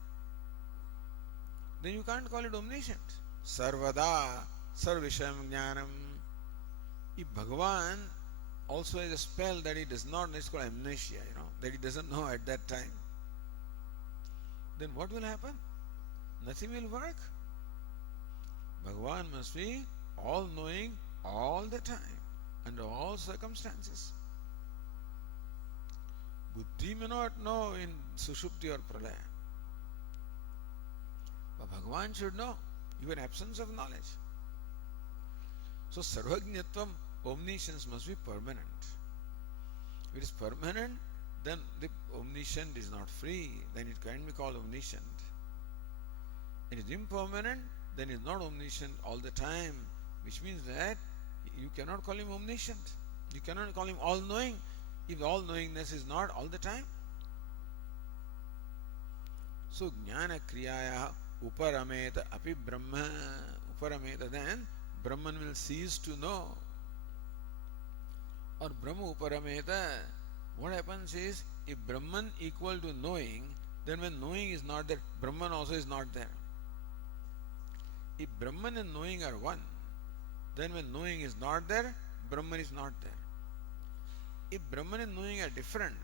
Then you can't call it omniscient. Sarvada, sarvisham jnanam. If Bhagavan also has a spell that he does not know, it's called amnesia, that he doesn't know at that time, then what will happen? Nothing will work. Bhagavan must be all-knowing all the time, under all circumstances. Buddhi may not know in Sushupti or Pralaya, but Bhagavan should know, even absence of knowledge. So Sarvajñatvam, omniscience must be permanent. If it is permanent, then the omniscient is not free, then it can be called omniscient. It is impermanent, then it is not omniscient all the time, which means that you cannot call him omniscient. You cannot call him all-knowing if all-knowingness is not all the time. So jnana kriyaya uparameta api brahma. Uparameta, then Brahman will cease to know. Or Brahma uparameta, what happens is, if Brahman equal to knowing, then when knowing is not there, Brahman also is not there. If Brahman and knowing are one, then when knowing is not there, Brahman is not there. If Brahman and knowing are different,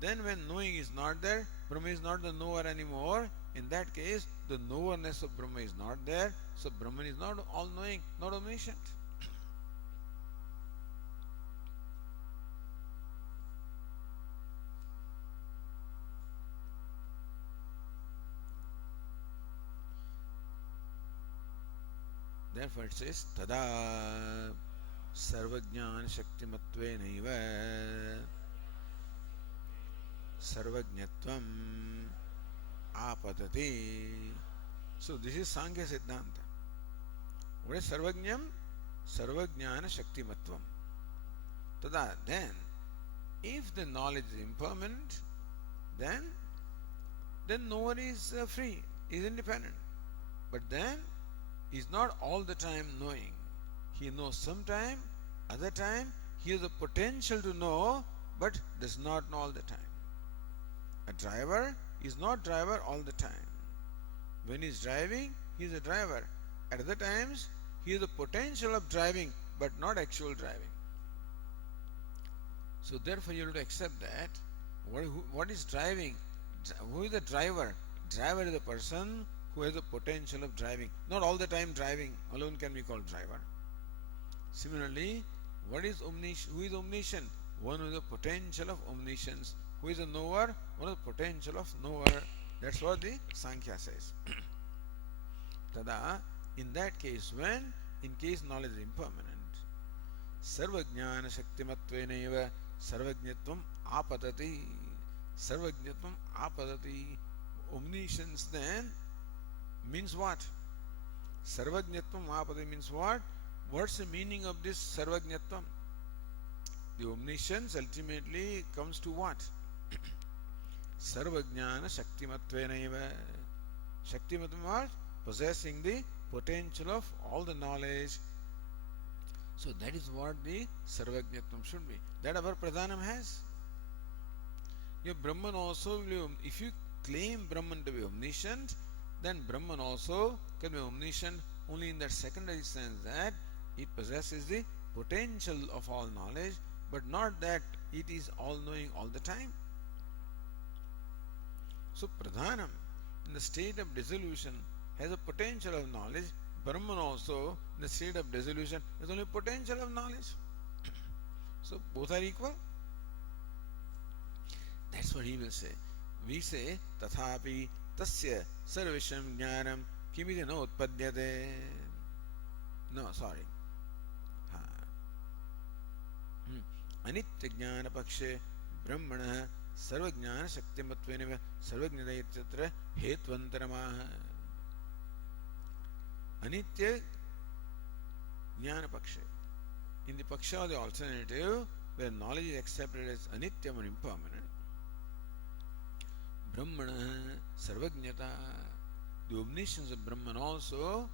then when knowing is not there, Brahma is not the knower anymore. In that case, the knowerness of Brahma is not there, so Brahman is not all-knowing, not omniscient. Therefore it says, tada sarvajnana shaktimatvenaiva sarvajnatvam apatati. So this is Sankhya Siddhanta. What is sarvajnam? Sarvajnana shaktimatvam. Tada, then, if the knowledge is impermanent, then no one is free, is independent. But then, he is not all the time knowing. He knows sometime, other time, he has the potential to know, but does not know all the time. A driver is not driver all the time. When he is driving, he is a driver. At other times, he has the potential of driving, but not actual driving. So therefore you have to accept that. What is driving? Who is the driver? Driver is the person who has the potential of driving. Not all the time driving alone can be called driver. Similarly, who is omniscient? One with the potential of omniscience. Who is a knower? One with the potential of knower. That's what the Sankhya says. Tada, in that case, in case knowledge is impermanent, sarvajnana shaktimatvenaiva sarvajnatvam apatati. Sarvajnatvam apatati. Omniscience then means what? Sarvajnatvam apatati means what? What's the meaning of this sarvajnatvam? The omniscience ultimately comes to what? Sarvajnana shaktimatvenaiva. Shaktimatvam what? Possessing the potential of all the knowledge. So that is what the sarvajnatvam should be. That our Pradhanam has. Your Brahman also will, if you claim Brahman to be omniscient, then Brahman also can be omniscient only in that secondary sense that it possesses the potential of all knowledge, but not that it is all-knowing all the time. So Pradhanam, in the state of dissolution, has a potential of knowledge. Brahman also, in the state of dissolution, has only potential of knowledge. So both are equal. That's what he will say. We say, tathapi tasya sarvisham jnanam kimiti no utpadyate. No, sorry. Anitya jnana pakshe brahmana sarvajnana shaktimatveneva sarvajnata ityatra hetvantaramaha. Anitya jnana pakshe. In the paksha of the alternative, where knowledge is accepted as anityam and impermanent, Brahmana sarvajnata, the omniscience of Brahman also.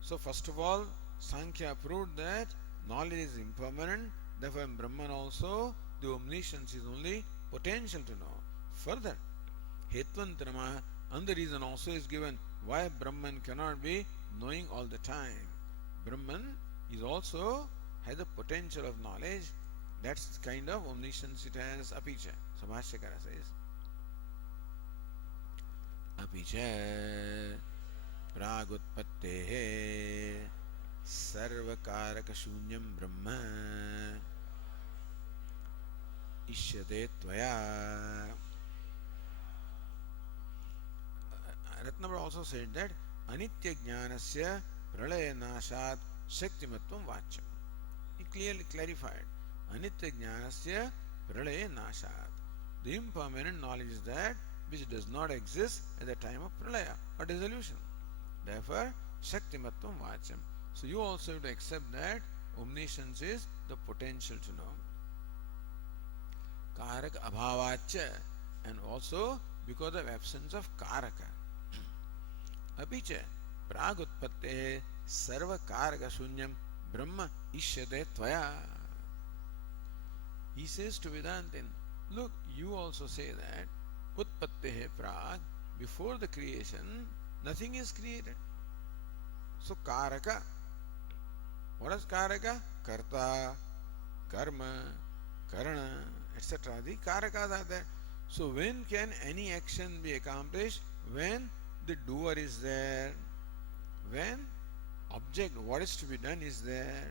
So first of all, Sankhya proved that knowledge is impermanent. Therefore in Brahman also, the omniscience is only potential to know. Further, Hetvantarama, another reason also is given why Brahman cannot be knowing all the time. Brahman is also has the potential of knowledge. That's the kind of omniscience it has. Apicha, Samashakara says. Apicha pragutpattehe sarvakaraka shunyam brahma ishyate tvaya. Ratnavara also said that anitya jnanasya pralaya nashat shaktimatvam vachyam. He clearly clarified anitya jnanasya pralaya nashat. The impermanent knowledge is that which does not exist at the time of pralaya or dissolution. Therefore, shaktimatvam vacham. So you also have to accept that omniscience is the potential to know. Karaka abhavacha, and also because of absence of karaka. Apicha pragutpatte sarva karaka shunyam brahma ishyate tvaya. He says to Vedantin, look, you also say that utpattehe prag, before the creation, nothing is created. So karaka, what is karaka? Karta, karma, karana, etc. The karakas are there. So when can any action be accomplished? When the doer is there, when object, what is to be done is there,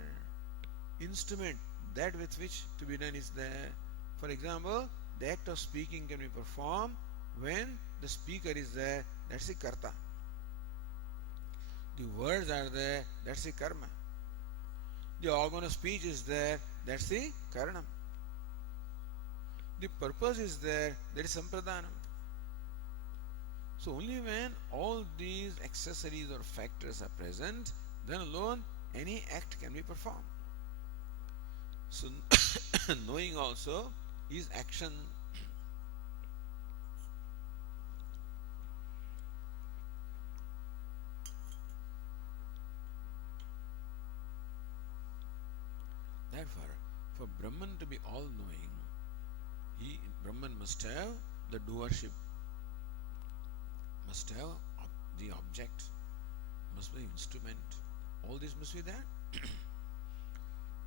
instrument, that with which to be done is there. For example, the act of speaking can be performed when the speaker is there, that's the karta. The words are there, that's the karma. The organ of speech is there, that's the karanam. The purpose is there, that is sampradhanam. So only when all these accessories or factors are present, then alone any act can be performed. So knowing also is action. Therefore, for Brahman to be all-knowing, Brahman must have the doership, must have the object, must be instrument. All this must be there.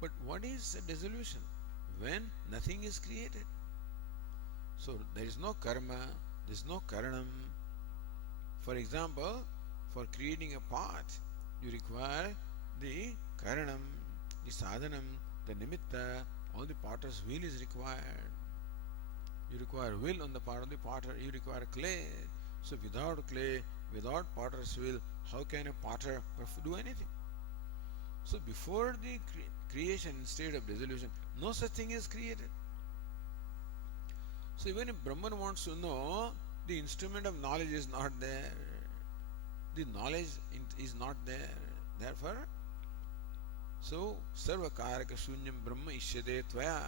But what is a dissolution? When nothing is created. So there is no karma, there is no karanam. For example, for creating a pot, you require the karanam, the sadhanam, the nimitta, all the potter's wheel is required. You require will on the part of the potter, you require clay. So without clay, without potter's will, how can a potter do anything? So before the creation in state of dissolution, no such thing is created. So even if Brahman wants to know, the instrument of knowledge is not there. The knowledge is not there. Therefore, so sarva karaka shunyam brahma ishyate tvaya.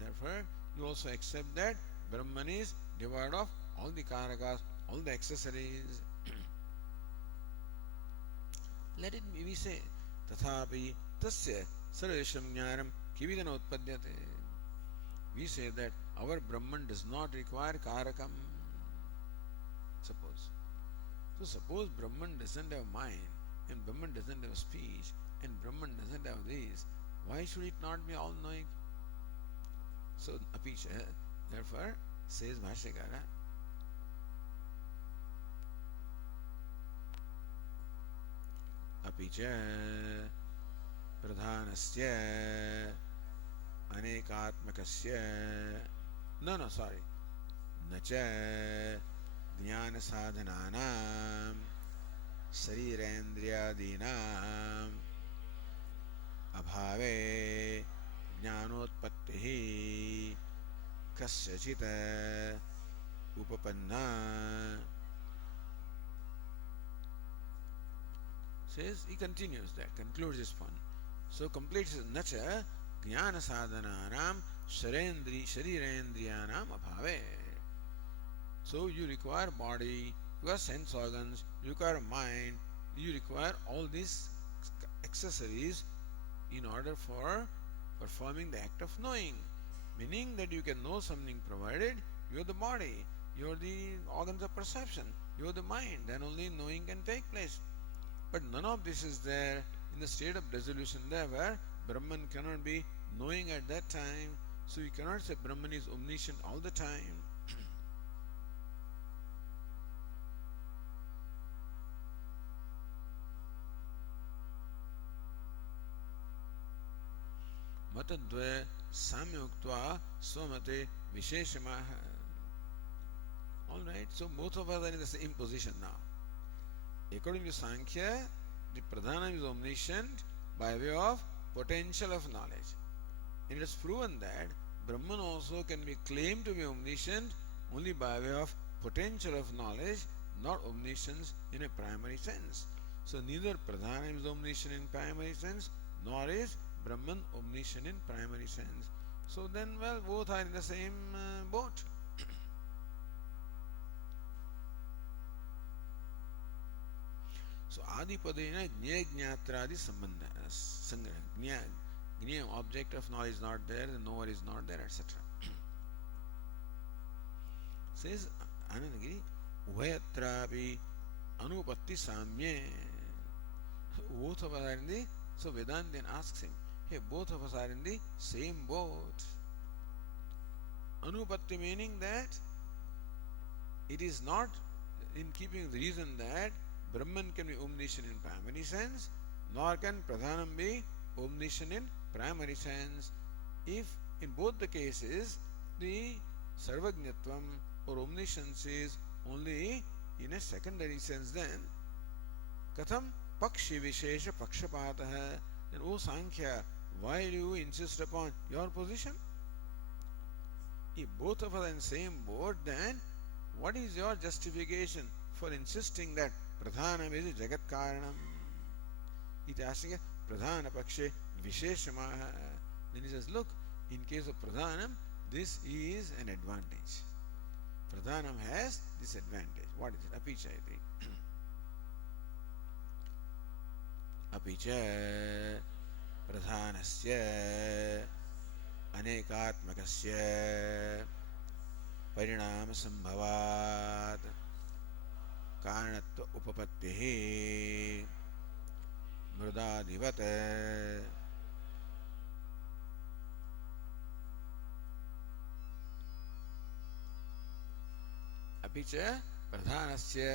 Therefore, you also accept that Brahman is devoid of all the karakas, all the accessories. Let it be, we say, tathapi tasya sarvesham jnanam kividana utpadyate. We say that our Brahman does not require karakam. Suppose. So suppose Brahman doesn't have mind, and Brahman doesn't have speech, and Brahman doesn't have this, why should it not be all-knowing? So apicha, therefore, says Bhashyakara, apicha pradhanasya anekatmakasya nacha jnana sadhananam sharirendriyadinam abhave jnanotpattihi kasyachita upapanna. Says, he continues that, concludes this point. So completes his nacha jnana sadhananam sharirendriyanam abhave. So you require body, you require sense organs, you require mind, you require all these accessories in order for performing the act of knowing. Meaning that you can know something provided you have the body, you have the organs of perception, you have the mind, then only knowing can take place. But none of this is there in the state of dissolution there, where Brahman cannot be knowing at that time. So you cannot say Brahman is omniscient all the time. Matadve samyuktva swamate visheshamaha. Alright, so both of us are in the same position now. According to Sankhya, the Pradhanam is omniscient by way of potential of knowledge. And it is proven that Brahman also can be claimed to be omniscient only by way of potential of knowledge, not omniscience in a primary sense. So neither Pradhanam is omniscient in primary sense, nor is Brahman omniscient in primary sense. So then, well, both are in the same boat. So Adipadena Jnaya Jnatradi Sambandha. Jnaya, object of knowledge is not there, the knower is not there, etc. Says Anandagiri, Uhayatrapi Anupatti Samye. Both of us are in the. So Vedanta then asks him, hey, both of us are in the same boat. Anupatti meaning that it is not in keeping with the reason that Brahman can be omniscient in primary sense, nor can Pradhanam be omniscient in primary sense. If in both the cases the Sarvajñatvam or omniscience is only in a secondary sense, then Katham Pakshi Vishesha Pakshapataha, then O Sankhya, why do you insist upon your position? If both of us are in the same boat, then what is your justification for insisting that Pradhanam is Jagat Karanam? It is asking Pradhana Pakshe Visheshamaha. Then he says, look, in case of Pradhanam, this is an advantage. Pradhanam has this advantage. What is it? Apichayati. Apicha Pradhanasya Anekatmakasya Parinama Sambhavat Karanatva Upapattihi Mrudadivat Apicha Pradhanasya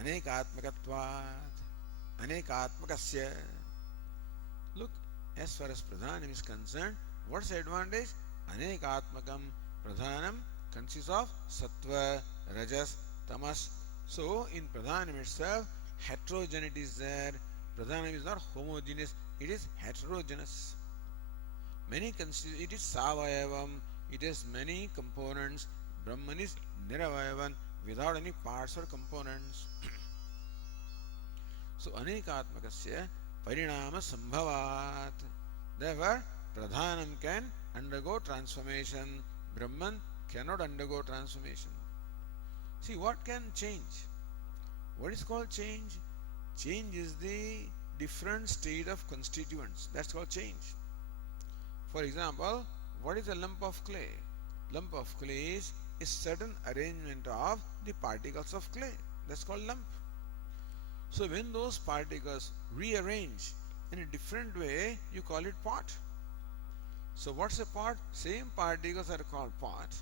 Anekatmakatvat Anekatmakasya. Look, as far as Pradhanam is concerned, what's the advantage? Anekatmakam. Pradhanam consists of Sattva, Rajas, Tamas. So in Pradhanam itself, heterogeneity is there. Pradhanam is not homogeneous, it is heterogeneous. It is Savayavam, it has many components. Brahman is Niravayavan, without any parts or components. So Anekatmakasya Parinama Sambhavat. Therefore, Pradhanam can undergo transformation. Brahman cannot undergo transformation. See, what can change? What is called change? Change is the different state of constituents. That's called change. For example, what is a lump of clay? Lump of clay is a certain arrangement of the particles of clay. That's called lump. So when those particles rearrange in a different way, you call it pot. So what's a pot? Same particles are called pot.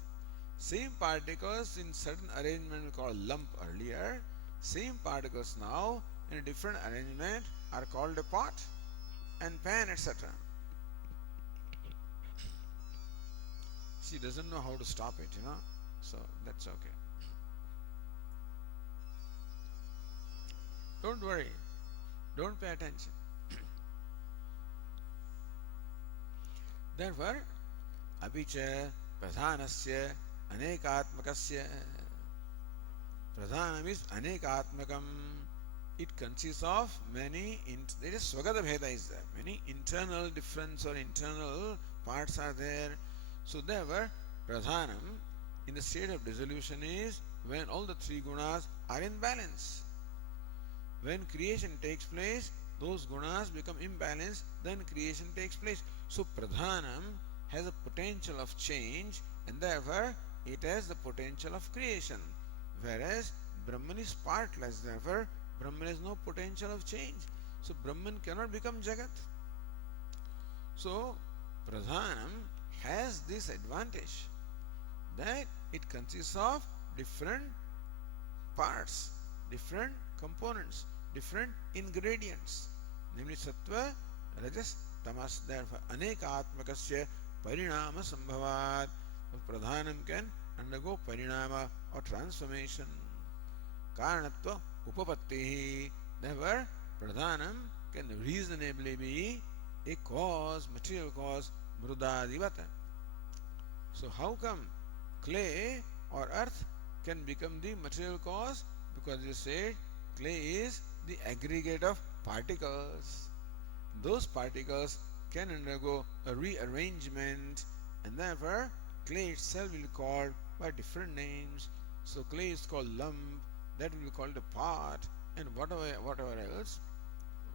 Same particles in certain arrangement we called lump earlier. Same particles now in a different arrangement are called a pot and pan, etc. She doesn't know how to stop it, so that's okay. Don't worry. Don't pay attention. Therefore, Apicha Pradhanasya Anekatmakasya. Pradhanam is Anekatmakam. It consists of many, there is Swagata Bheda is there. Many internal difference or internal parts are there. So therefore, Pradhanam in the state of dissolution is when all the three gunas are in balance. When creation takes place, those gunas become imbalanced, then creation takes place. So Pradhanam has a potential of change and therefore it has the potential of creation. Whereas Brahman is partless, therefore Brahman has no potential of change. So Brahman cannot become Jagat. So Pradhanam has this advantage that it consists of different parts, different components, different ingredients, namely Sattva, Rajas, Tamas. Therefore, Anekatmakasya Parinama Sambhavat. Pradhanam can undergo Parinama or transformation. Karanatva Upapattihi. Therefore, Pradhanam can reasonably be a cause, material cause, Mrudadivata. So how come clay or earth can become the material cause? Because you said clay is the aggregate of particles. Those particles can undergo a rearrangement, and therefore clay itself will be called by different names. So clay is called lump, that will be called a part, and whatever else.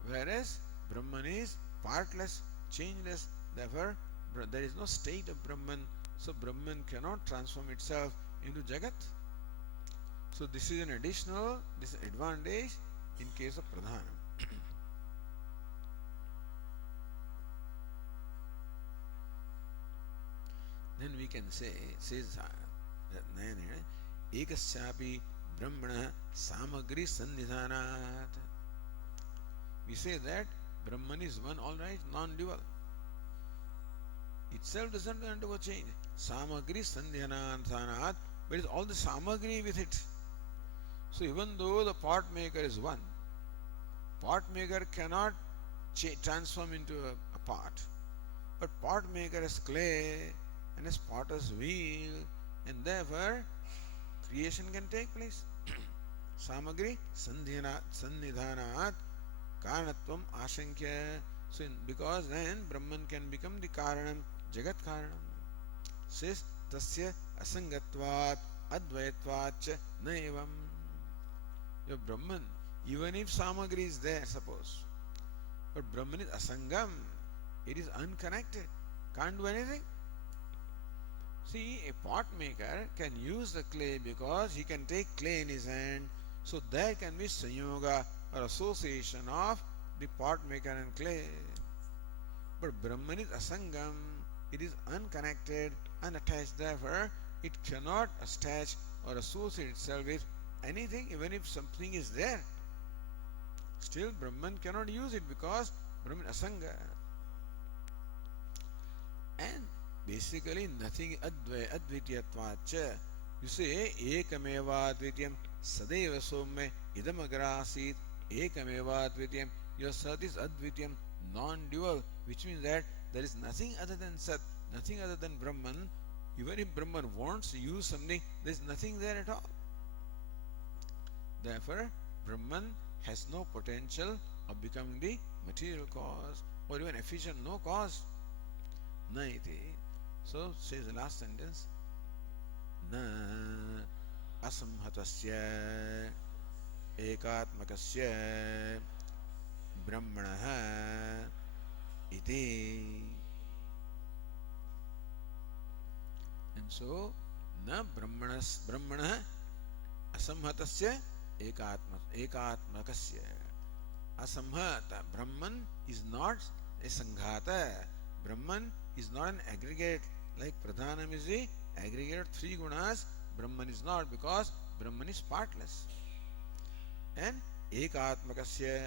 Whereas Brahman is partless, changeless, therefore there is no state of Brahman, so Brahman cannot transform itself into Jagat. So this is an additional disadvantage in case of Pradhanam. Then we can say, says that ekasyapi brahmana samagri sannidhanat. We say that Brahman is one, all right, non-dual. Itself doesn't undergo change. Samagri sandhyanathanat, but it's all the samagri with it. So even though the pot maker is one, pot maker cannot transform into a pot. But pot maker has clay and has potter's wheel, and therefore creation can take place. Samagri sannidhanat karanatvam ashankya. So because then Brahman can become the karanam, jagat karanam. Says tasya asangatvat advayatvat na evam. Your Brahman, even if samagri is there, suppose, but Brahman is asangam, it is unconnected, can't do anything. See, a pot maker can use the clay because he can take clay in his hand, so there can be sanyoga or association of the pot maker and clay. But Brahman is asangam, it is unconnected, unattached, therefore it cannot attach or associate itself with anything, even if something is there. Still Brahman cannot use it because Brahman is asanga. And basically nothing advitiyatvacha. You say ekameva advityam sadeva somme idam agrasit ekameva advityam. Your sat is advityam, non-dual, which means that there is nothing other than sat, nothing other than Brahman. Even if Brahman wants to use something, there is nothing there at all. Therefore Brahman has no potential of becoming the material cause or even efficient, no cause. Na iti. So says the last sentence, na asamhatasya ekatmakasya brahmanaha iti. And so na brahmanaha asamhatasya ekatmakasya. Asamhata, Brahman is not a sanghata. Brahman is not an aggregate like Pradhanam is the aggregate of three gunas. Brahman is not, because Brahman is partless. And ekatmakasya,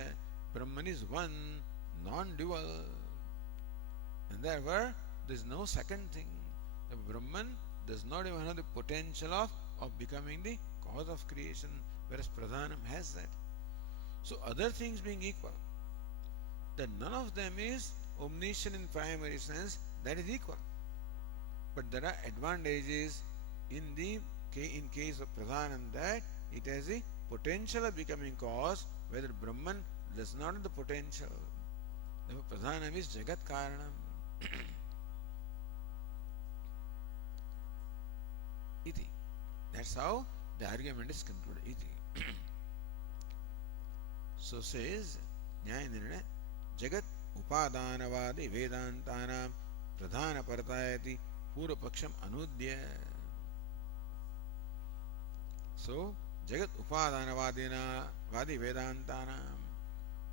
Brahman is one, non-dual. And therefore there is no second thing. The Brahman does not even have the potential of becoming the cause of creation, whereas Pradhanam has that. So other things being equal, that none of them is omniscient in primary sense, that is equal. But there are advantages in case of Pradhanam, that it has the potential of becoming cause, whether Brahman does not have the potential. Therefore Pradhanam is Jagat Karanam. Iti. That's how the argument is concluded. Iti. So says Nyaya Nirnaya, Jagat Upadanavadi Vedantanam Pradhana Partayati Purapaksham Anudya. So Jagat Upadanavadina Vadi Vedantanam,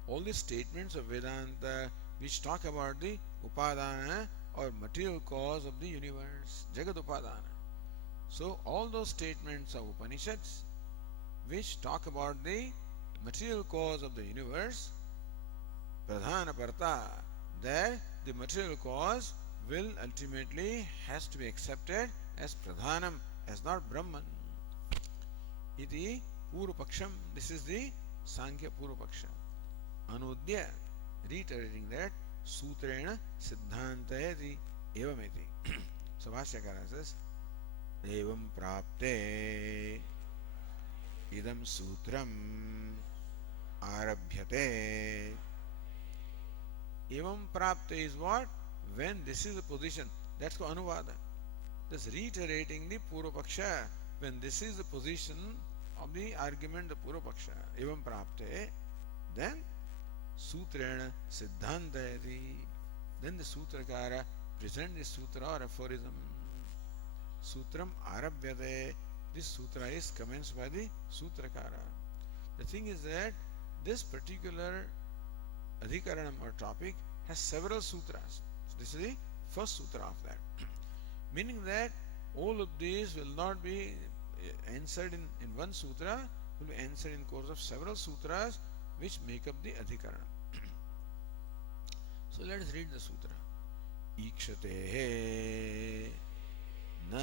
all the statements of Vedanta which talk about the Upadana or material cause of the universe, Jagat Upadana. So all those statements of Upanishads which talk about the material cause of the universe, Pradhana Parta, there the material cause will ultimately has to be accepted as Pradhanam, as not Brahman. Iti Purupaksham, this is the Sankhya Purupaksha. Anudya, reiterating that, Sutrena Siddhantayati Evameti. So Bhashyakara says, Evam prapte idam sutram arabhyate. Evam prapte is what? When this is the position. That's called Anuvada. Thus reiterating the Purvapaksha. When this is the position of the argument, the Purvapaksha. Evam prapte. Then Sutrena Siddhantayati. Then the Sutrakara present the Sutra or aphorism. Sutram Arabhyate. This Sutra is commenced by the Sutrakara. The thing is that this particular Adhikaranam or topic has several sutras. So this is the first sutra of that. Meaning that all of these will not be answered in one sutra, will be answered in course of several sutras which make up the Adhikaranam. So let us read the sutra. Ikshatehe na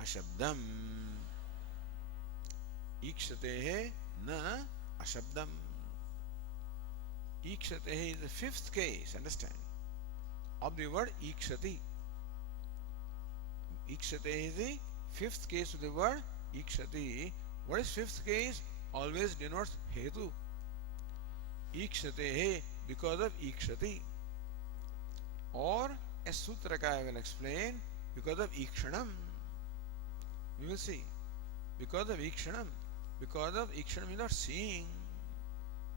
ashabdam. Ikshatehe na ashabdam. Ikshatehe is the fifth case, understand, of the word ikshati. Ikshatehe is the fifth case of the word ikshati. What is fifth case? Always denotes hetu. Ikshatehe, because of ikshati. Or, as Sutrakaya will explain, because of ikshanam. We will see. Because of ikshanam. Because of ikshanam is not seeing,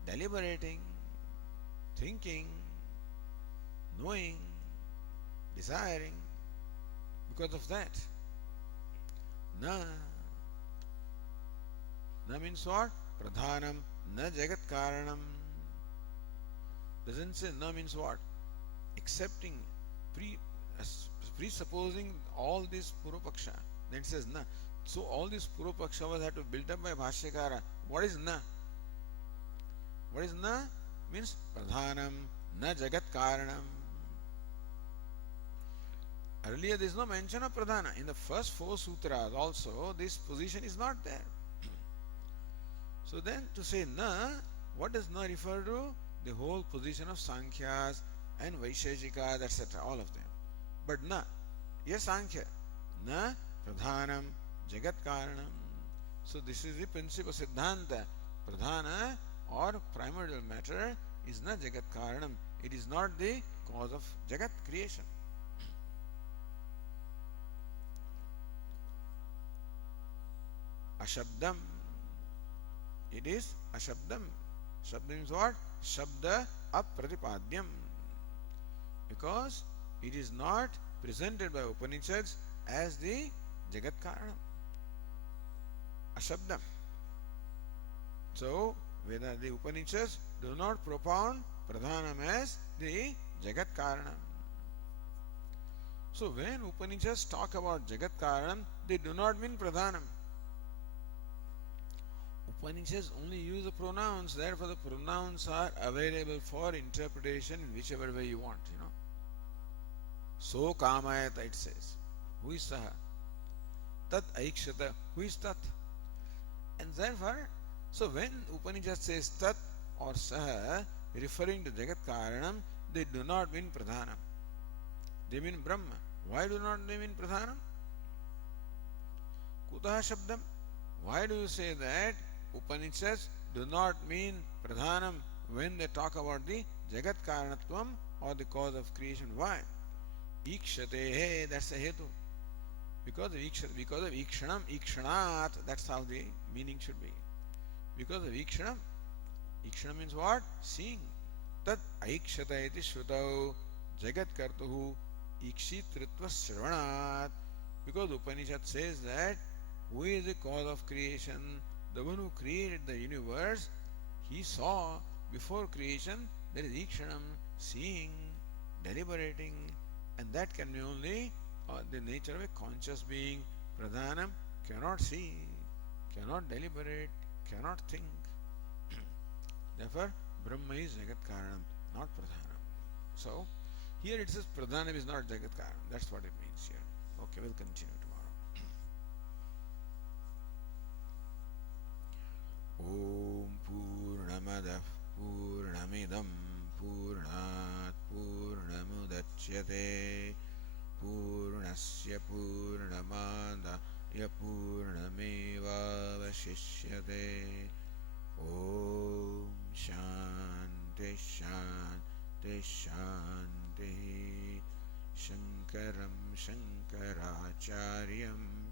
deliberating, thinking, knowing, desiring. Because of that. Na. Na means what? Pradhanam, na jagat karanam. Doesn't say na means what? Accepting, presupposing all this Purvapaksha. Then it says na. So all these Purvapakshavas have to be built up by Bhashyakara. What is na? What is na? Means Pradhanam, na jagat karanam. Earlier there is no mention of Pradhana. In the first four sutras also this position is not there. So then to say na, what does na refer to? The whole position of Sankhyas and Vaisheshikas, etc. All of them. But na, yes Sankhya, na Pradhanam jagat karanam. So this is the principle Siddhanta. Pradhana or primordial matter is na jagat karanam. It is not the cause of jagat creation. Ashabdam. It is Ashabdam. Shabdam means what? Shabda apratipadyam. Because it is not presented by Upanishads as the Jagat Karanam. Ashabdam. So, the Upanishads do not propound Pradhanam as the Jagat Karanam. So, when Upanishads talk about Jagat Karanam, they do not mean Pradhanam. Upanishads only use the pronouns, therefore the pronouns are available for interpretation in whichever way you want, So kamayata it says. Who is saha? Tat aikshata. Who is tat? And therefore, so when Upanishad says tat or saha, referring to Jagat Karanam, they do not mean Pradhanam. They mean Brahma. Why do not they mean Pradhanam? Kutaha Shabdam. Why do you say that Upanishads do not mean Pradhanam when they talk about the Jagat Karanatvam or the cause of creation? Why? Ikshatehe, that's the hetu. Because of Ikshanam, Ikshanat, that's how the meaning should be. Because of Ikshanam, Ikshanam means what? Seeing. Tat aikshata iti shrutau jagat kartuhu ikshitritva sravanat. Because Upanishad says that who is the cause of creation? The one who created the universe, he saw before creation, there is Ikshanam, seeing, deliberating, and that can be only the nature of a conscious being. Pradhanam cannot see, cannot deliberate, cannot think. Therefore, Brahma is Jagat Karanam, not Pradhanam. So, here it says Pradhanam is not Jagat Karanam. That's what it means here. Okay, we'll continue tomorrow. Om Purnamadah Purnamidam Purnat Purnamudachyate पूर्णस्य पूर्णमादाय पूर्णमेवावशिष्यते। ॐ शान्ति शान्ति शान्तिः। शङ्करं शङ्कराचार्यं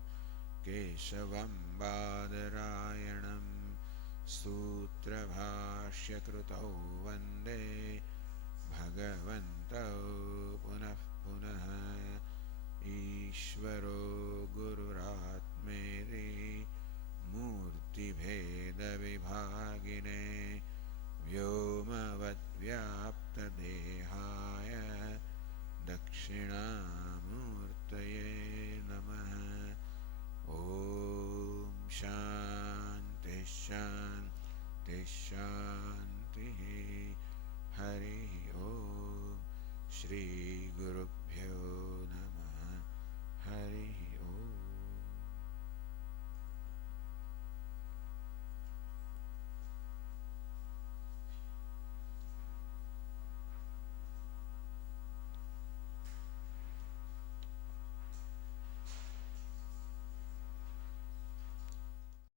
केशवं बादरायणं सूत्रभाष्यकृतौ वन्दे भगवन्तौ पुनः पुनः।